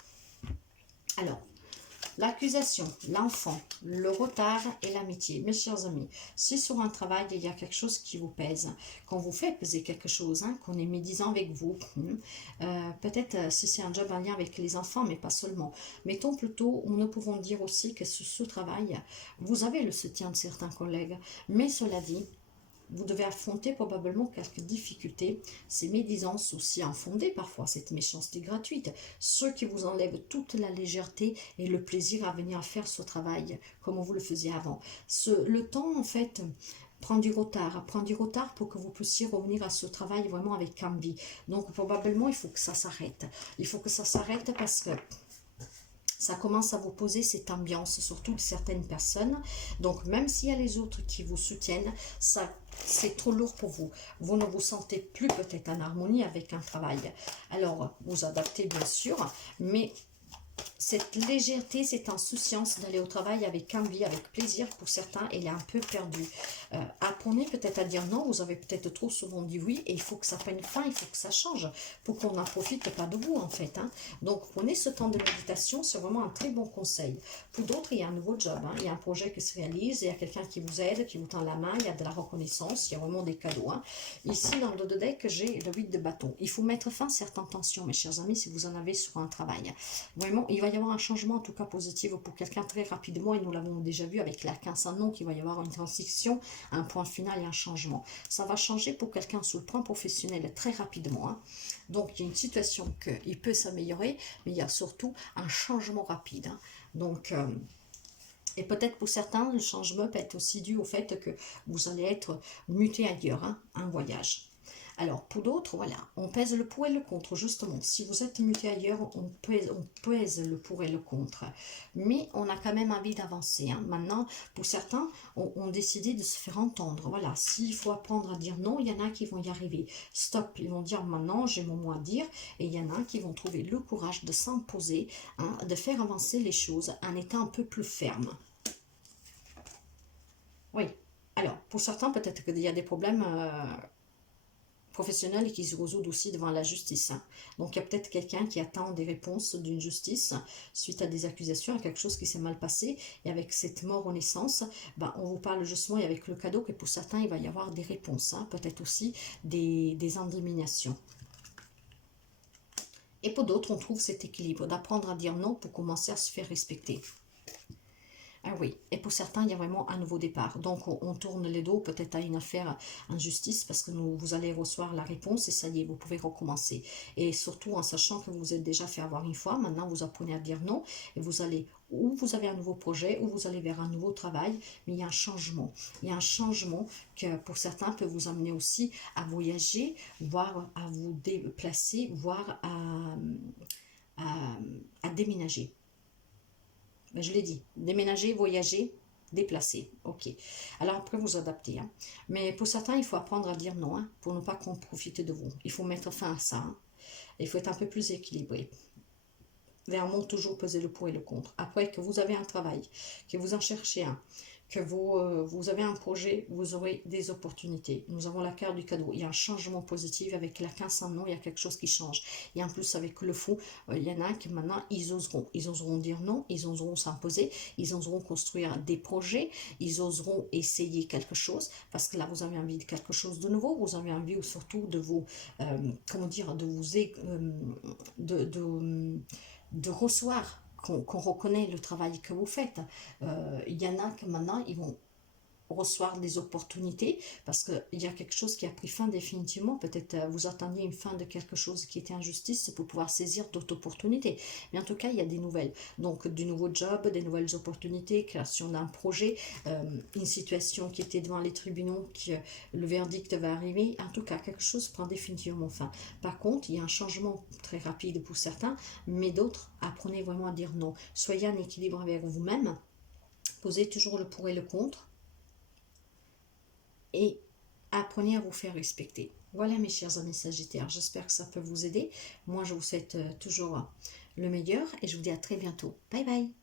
Alors, l'accusation, l'enfant, le retard et l'amitié. Mes chers amis, si sur un travail, il y a quelque chose qui vous pèse, qu'on vous fait peser quelque chose, hein, qu'on est médisant avec vous, peut-être si c'est un job en lien avec les enfants, mais pas seulement. Mettons plutôt, nous pouvons dire aussi que sur ce travail, vous avez le soutien de certains collègues, mais cela dit, vous devez affronter probablement quelques difficultés, ces médisances aussi infondées parfois, cette méchanceté gratuite, ceux qui vous enlèvent toute la légèreté et le plaisir à venir faire ce travail comme vous le faisiez avant. Le temps en fait prend du retard pour que vous puissiez revenir à ce travail vraiment avec envie. Donc probablement il faut que ça s'arrête. Il faut que ça s'arrête parce que ça commence à vous poser cette ambiance, surtout de certaines personnes. Donc, même s'il y a les autres qui vous soutiennent, ça, c'est trop lourd pour vous. Vous ne vous sentez plus peut-être en harmonie avec un travail. Alors, vous adaptez bien sûr, mais cette légèreté, cette insouciance d'aller au travail avec envie, avec plaisir, pour certains, elle est un peu perdue. Apprenez peut-être à dire non, vous avez peut-être trop souvent dit oui, et il faut que ça prenne fin, il faut que ça change, pour qu'on n'en profite pas de vous en fait. Hein. Donc prenez ce temps de méditation, c'est vraiment un très bon conseil. Pour d'autres, il y a un nouveau job, hein. Il y a un projet qui se réalise, il y a quelqu'un qui vous aide, qui vous tend la main, il y a de la reconnaissance, il y a vraiment des cadeaux. Hein. Ici, dans le dos de deck, j'ai le 8 de bâton. Il faut mettre fin à certaines tensions, mes chers amis, si vous en avez sur un travail. Vraiment, il va y avoir un changement en tout cas positif pour quelqu'un très rapidement, et nous l'avons déjà vu avec l'arcane sans nom, qu'il va y avoir une transition, un point final et un changement. Ça va changer pour quelqu'un sur le plan professionnel très rapidement. Hein. Donc il y a une situation qu'il peut s'améliorer, mais il y a surtout un changement rapide. Hein. Donc et peut-être pour certains, le changement peut être aussi dû au fait que vous allez être muté ailleurs, hein, un voyage. Alors, pour d'autres, voilà, on pèse le pour et le contre, justement. Si vous êtes muté ailleurs, on pèse le pour et le contre. Mais on a quand même envie d'avancer. Hein. Maintenant, pour certains, on décidé de se faire entendre. Voilà, s'il faut apprendre à dire non, il y en a qui vont y arriver. Stop, ils vont dire maintenant, j'ai mon mot à dire. Et il y en a qui vont trouver le courage de s'imposer, hein, de faire avancer les choses en étant un peu plus ferme. Oui, alors, pour certains, peut-être qu'il y a des problèmes... professionnels et qui se résoudent aussi devant la justice. Hein. Donc, il y a peut-être quelqu'un qui attend des réponses d'une justice suite à des accusations, à quelque chose qui s'est mal passé. Et avec cette mort aux naissances, ben, on vous parle justement, et avec le cadeau, que pour certains, il va y avoir des réponses. Hein. Peut-être aussi des indemnisations. Et pour d'autres, on trouve cet équilibre d'apprendre à dire non pour commencer à se faire respecter. Ah oui, et pour certains, il y a vraiment un nouveau départ. Donc, on tourne les dos peut-être à une affaire en justice parce que vous allez recevoir la réponse et ça y est, vous pouvez recommencer. Et surtout en sachant que vous vous êtes déjà fait avoir une fois, maintenant vous apprenez à dire non et vous allez, ou vous avez un nouveau projet, ou vous allez vers un nouveau travail, mais il y a un changement. Il y a un changement que pour certains peut vous amener aussi à voyager, voire à vous déplacer, voire à, à déménager. Ben, je l'ai dit, déménager, voyager, déplacer. Ok. Alors après, vous adaptez. Hein. Mais pour certains, il faut apprendre à dire non hein, pour ne pas qu'on profite de vous. Il faut mettre fin à ça. Hein. Il faut être un peu plus équilibré. Vraiment, toujours peser le pour et le contre. Après que vous avez un travail, que vous en cherchez un, que vous avez un projet, vous aurez des opportunités. Nous avons la carte du cadeau. Il y a un changement positif avec la 15 non, il y a quelque chose qui change. Et en plus, avec le fou, il y en a qui maintenant, ils oseront. Ils oseront dire non, ils oseront s'imposer, ils oseront construire des projets, ils oseront essayer quelque chose, parce que là, vous avez envie de quelque chose de nouveau, vous avez envie surtout de vous, comment dire, de vous, de recevoir, qu'on reconnaît le travail que vous faites. Il y en a que maintenant, ils vont recevoir des opportunités parce qu'il y a quelque chose qui a pris fin définitivement. Peut-être vous attendiez une fin de quelque chose qui était injustice pour pouvoir saisir d'autres opportunités. Mais en tout cas, il y a des nouvelles. Donc, du nouveau job, des nouvelles opportunités, création d'un projet, une situation qui était devant les tribunaux, le verdict va arriver. En tout cas, quelque chose prend définitivement fin. Par contre, il y a un changement très rapide pour certains, mais d'autres, apprenez vraiment à dire non. Soyez en équilibre avec vous-même. Posez toujours le pour et le contre et apprenez à vous faire respecter. Voilà mes chers amis Sagittaires, j'espère que ça peut vous aider. Moi je vous souhaite toujours le meilleur et je vous dis à très bientôt. Bye bye.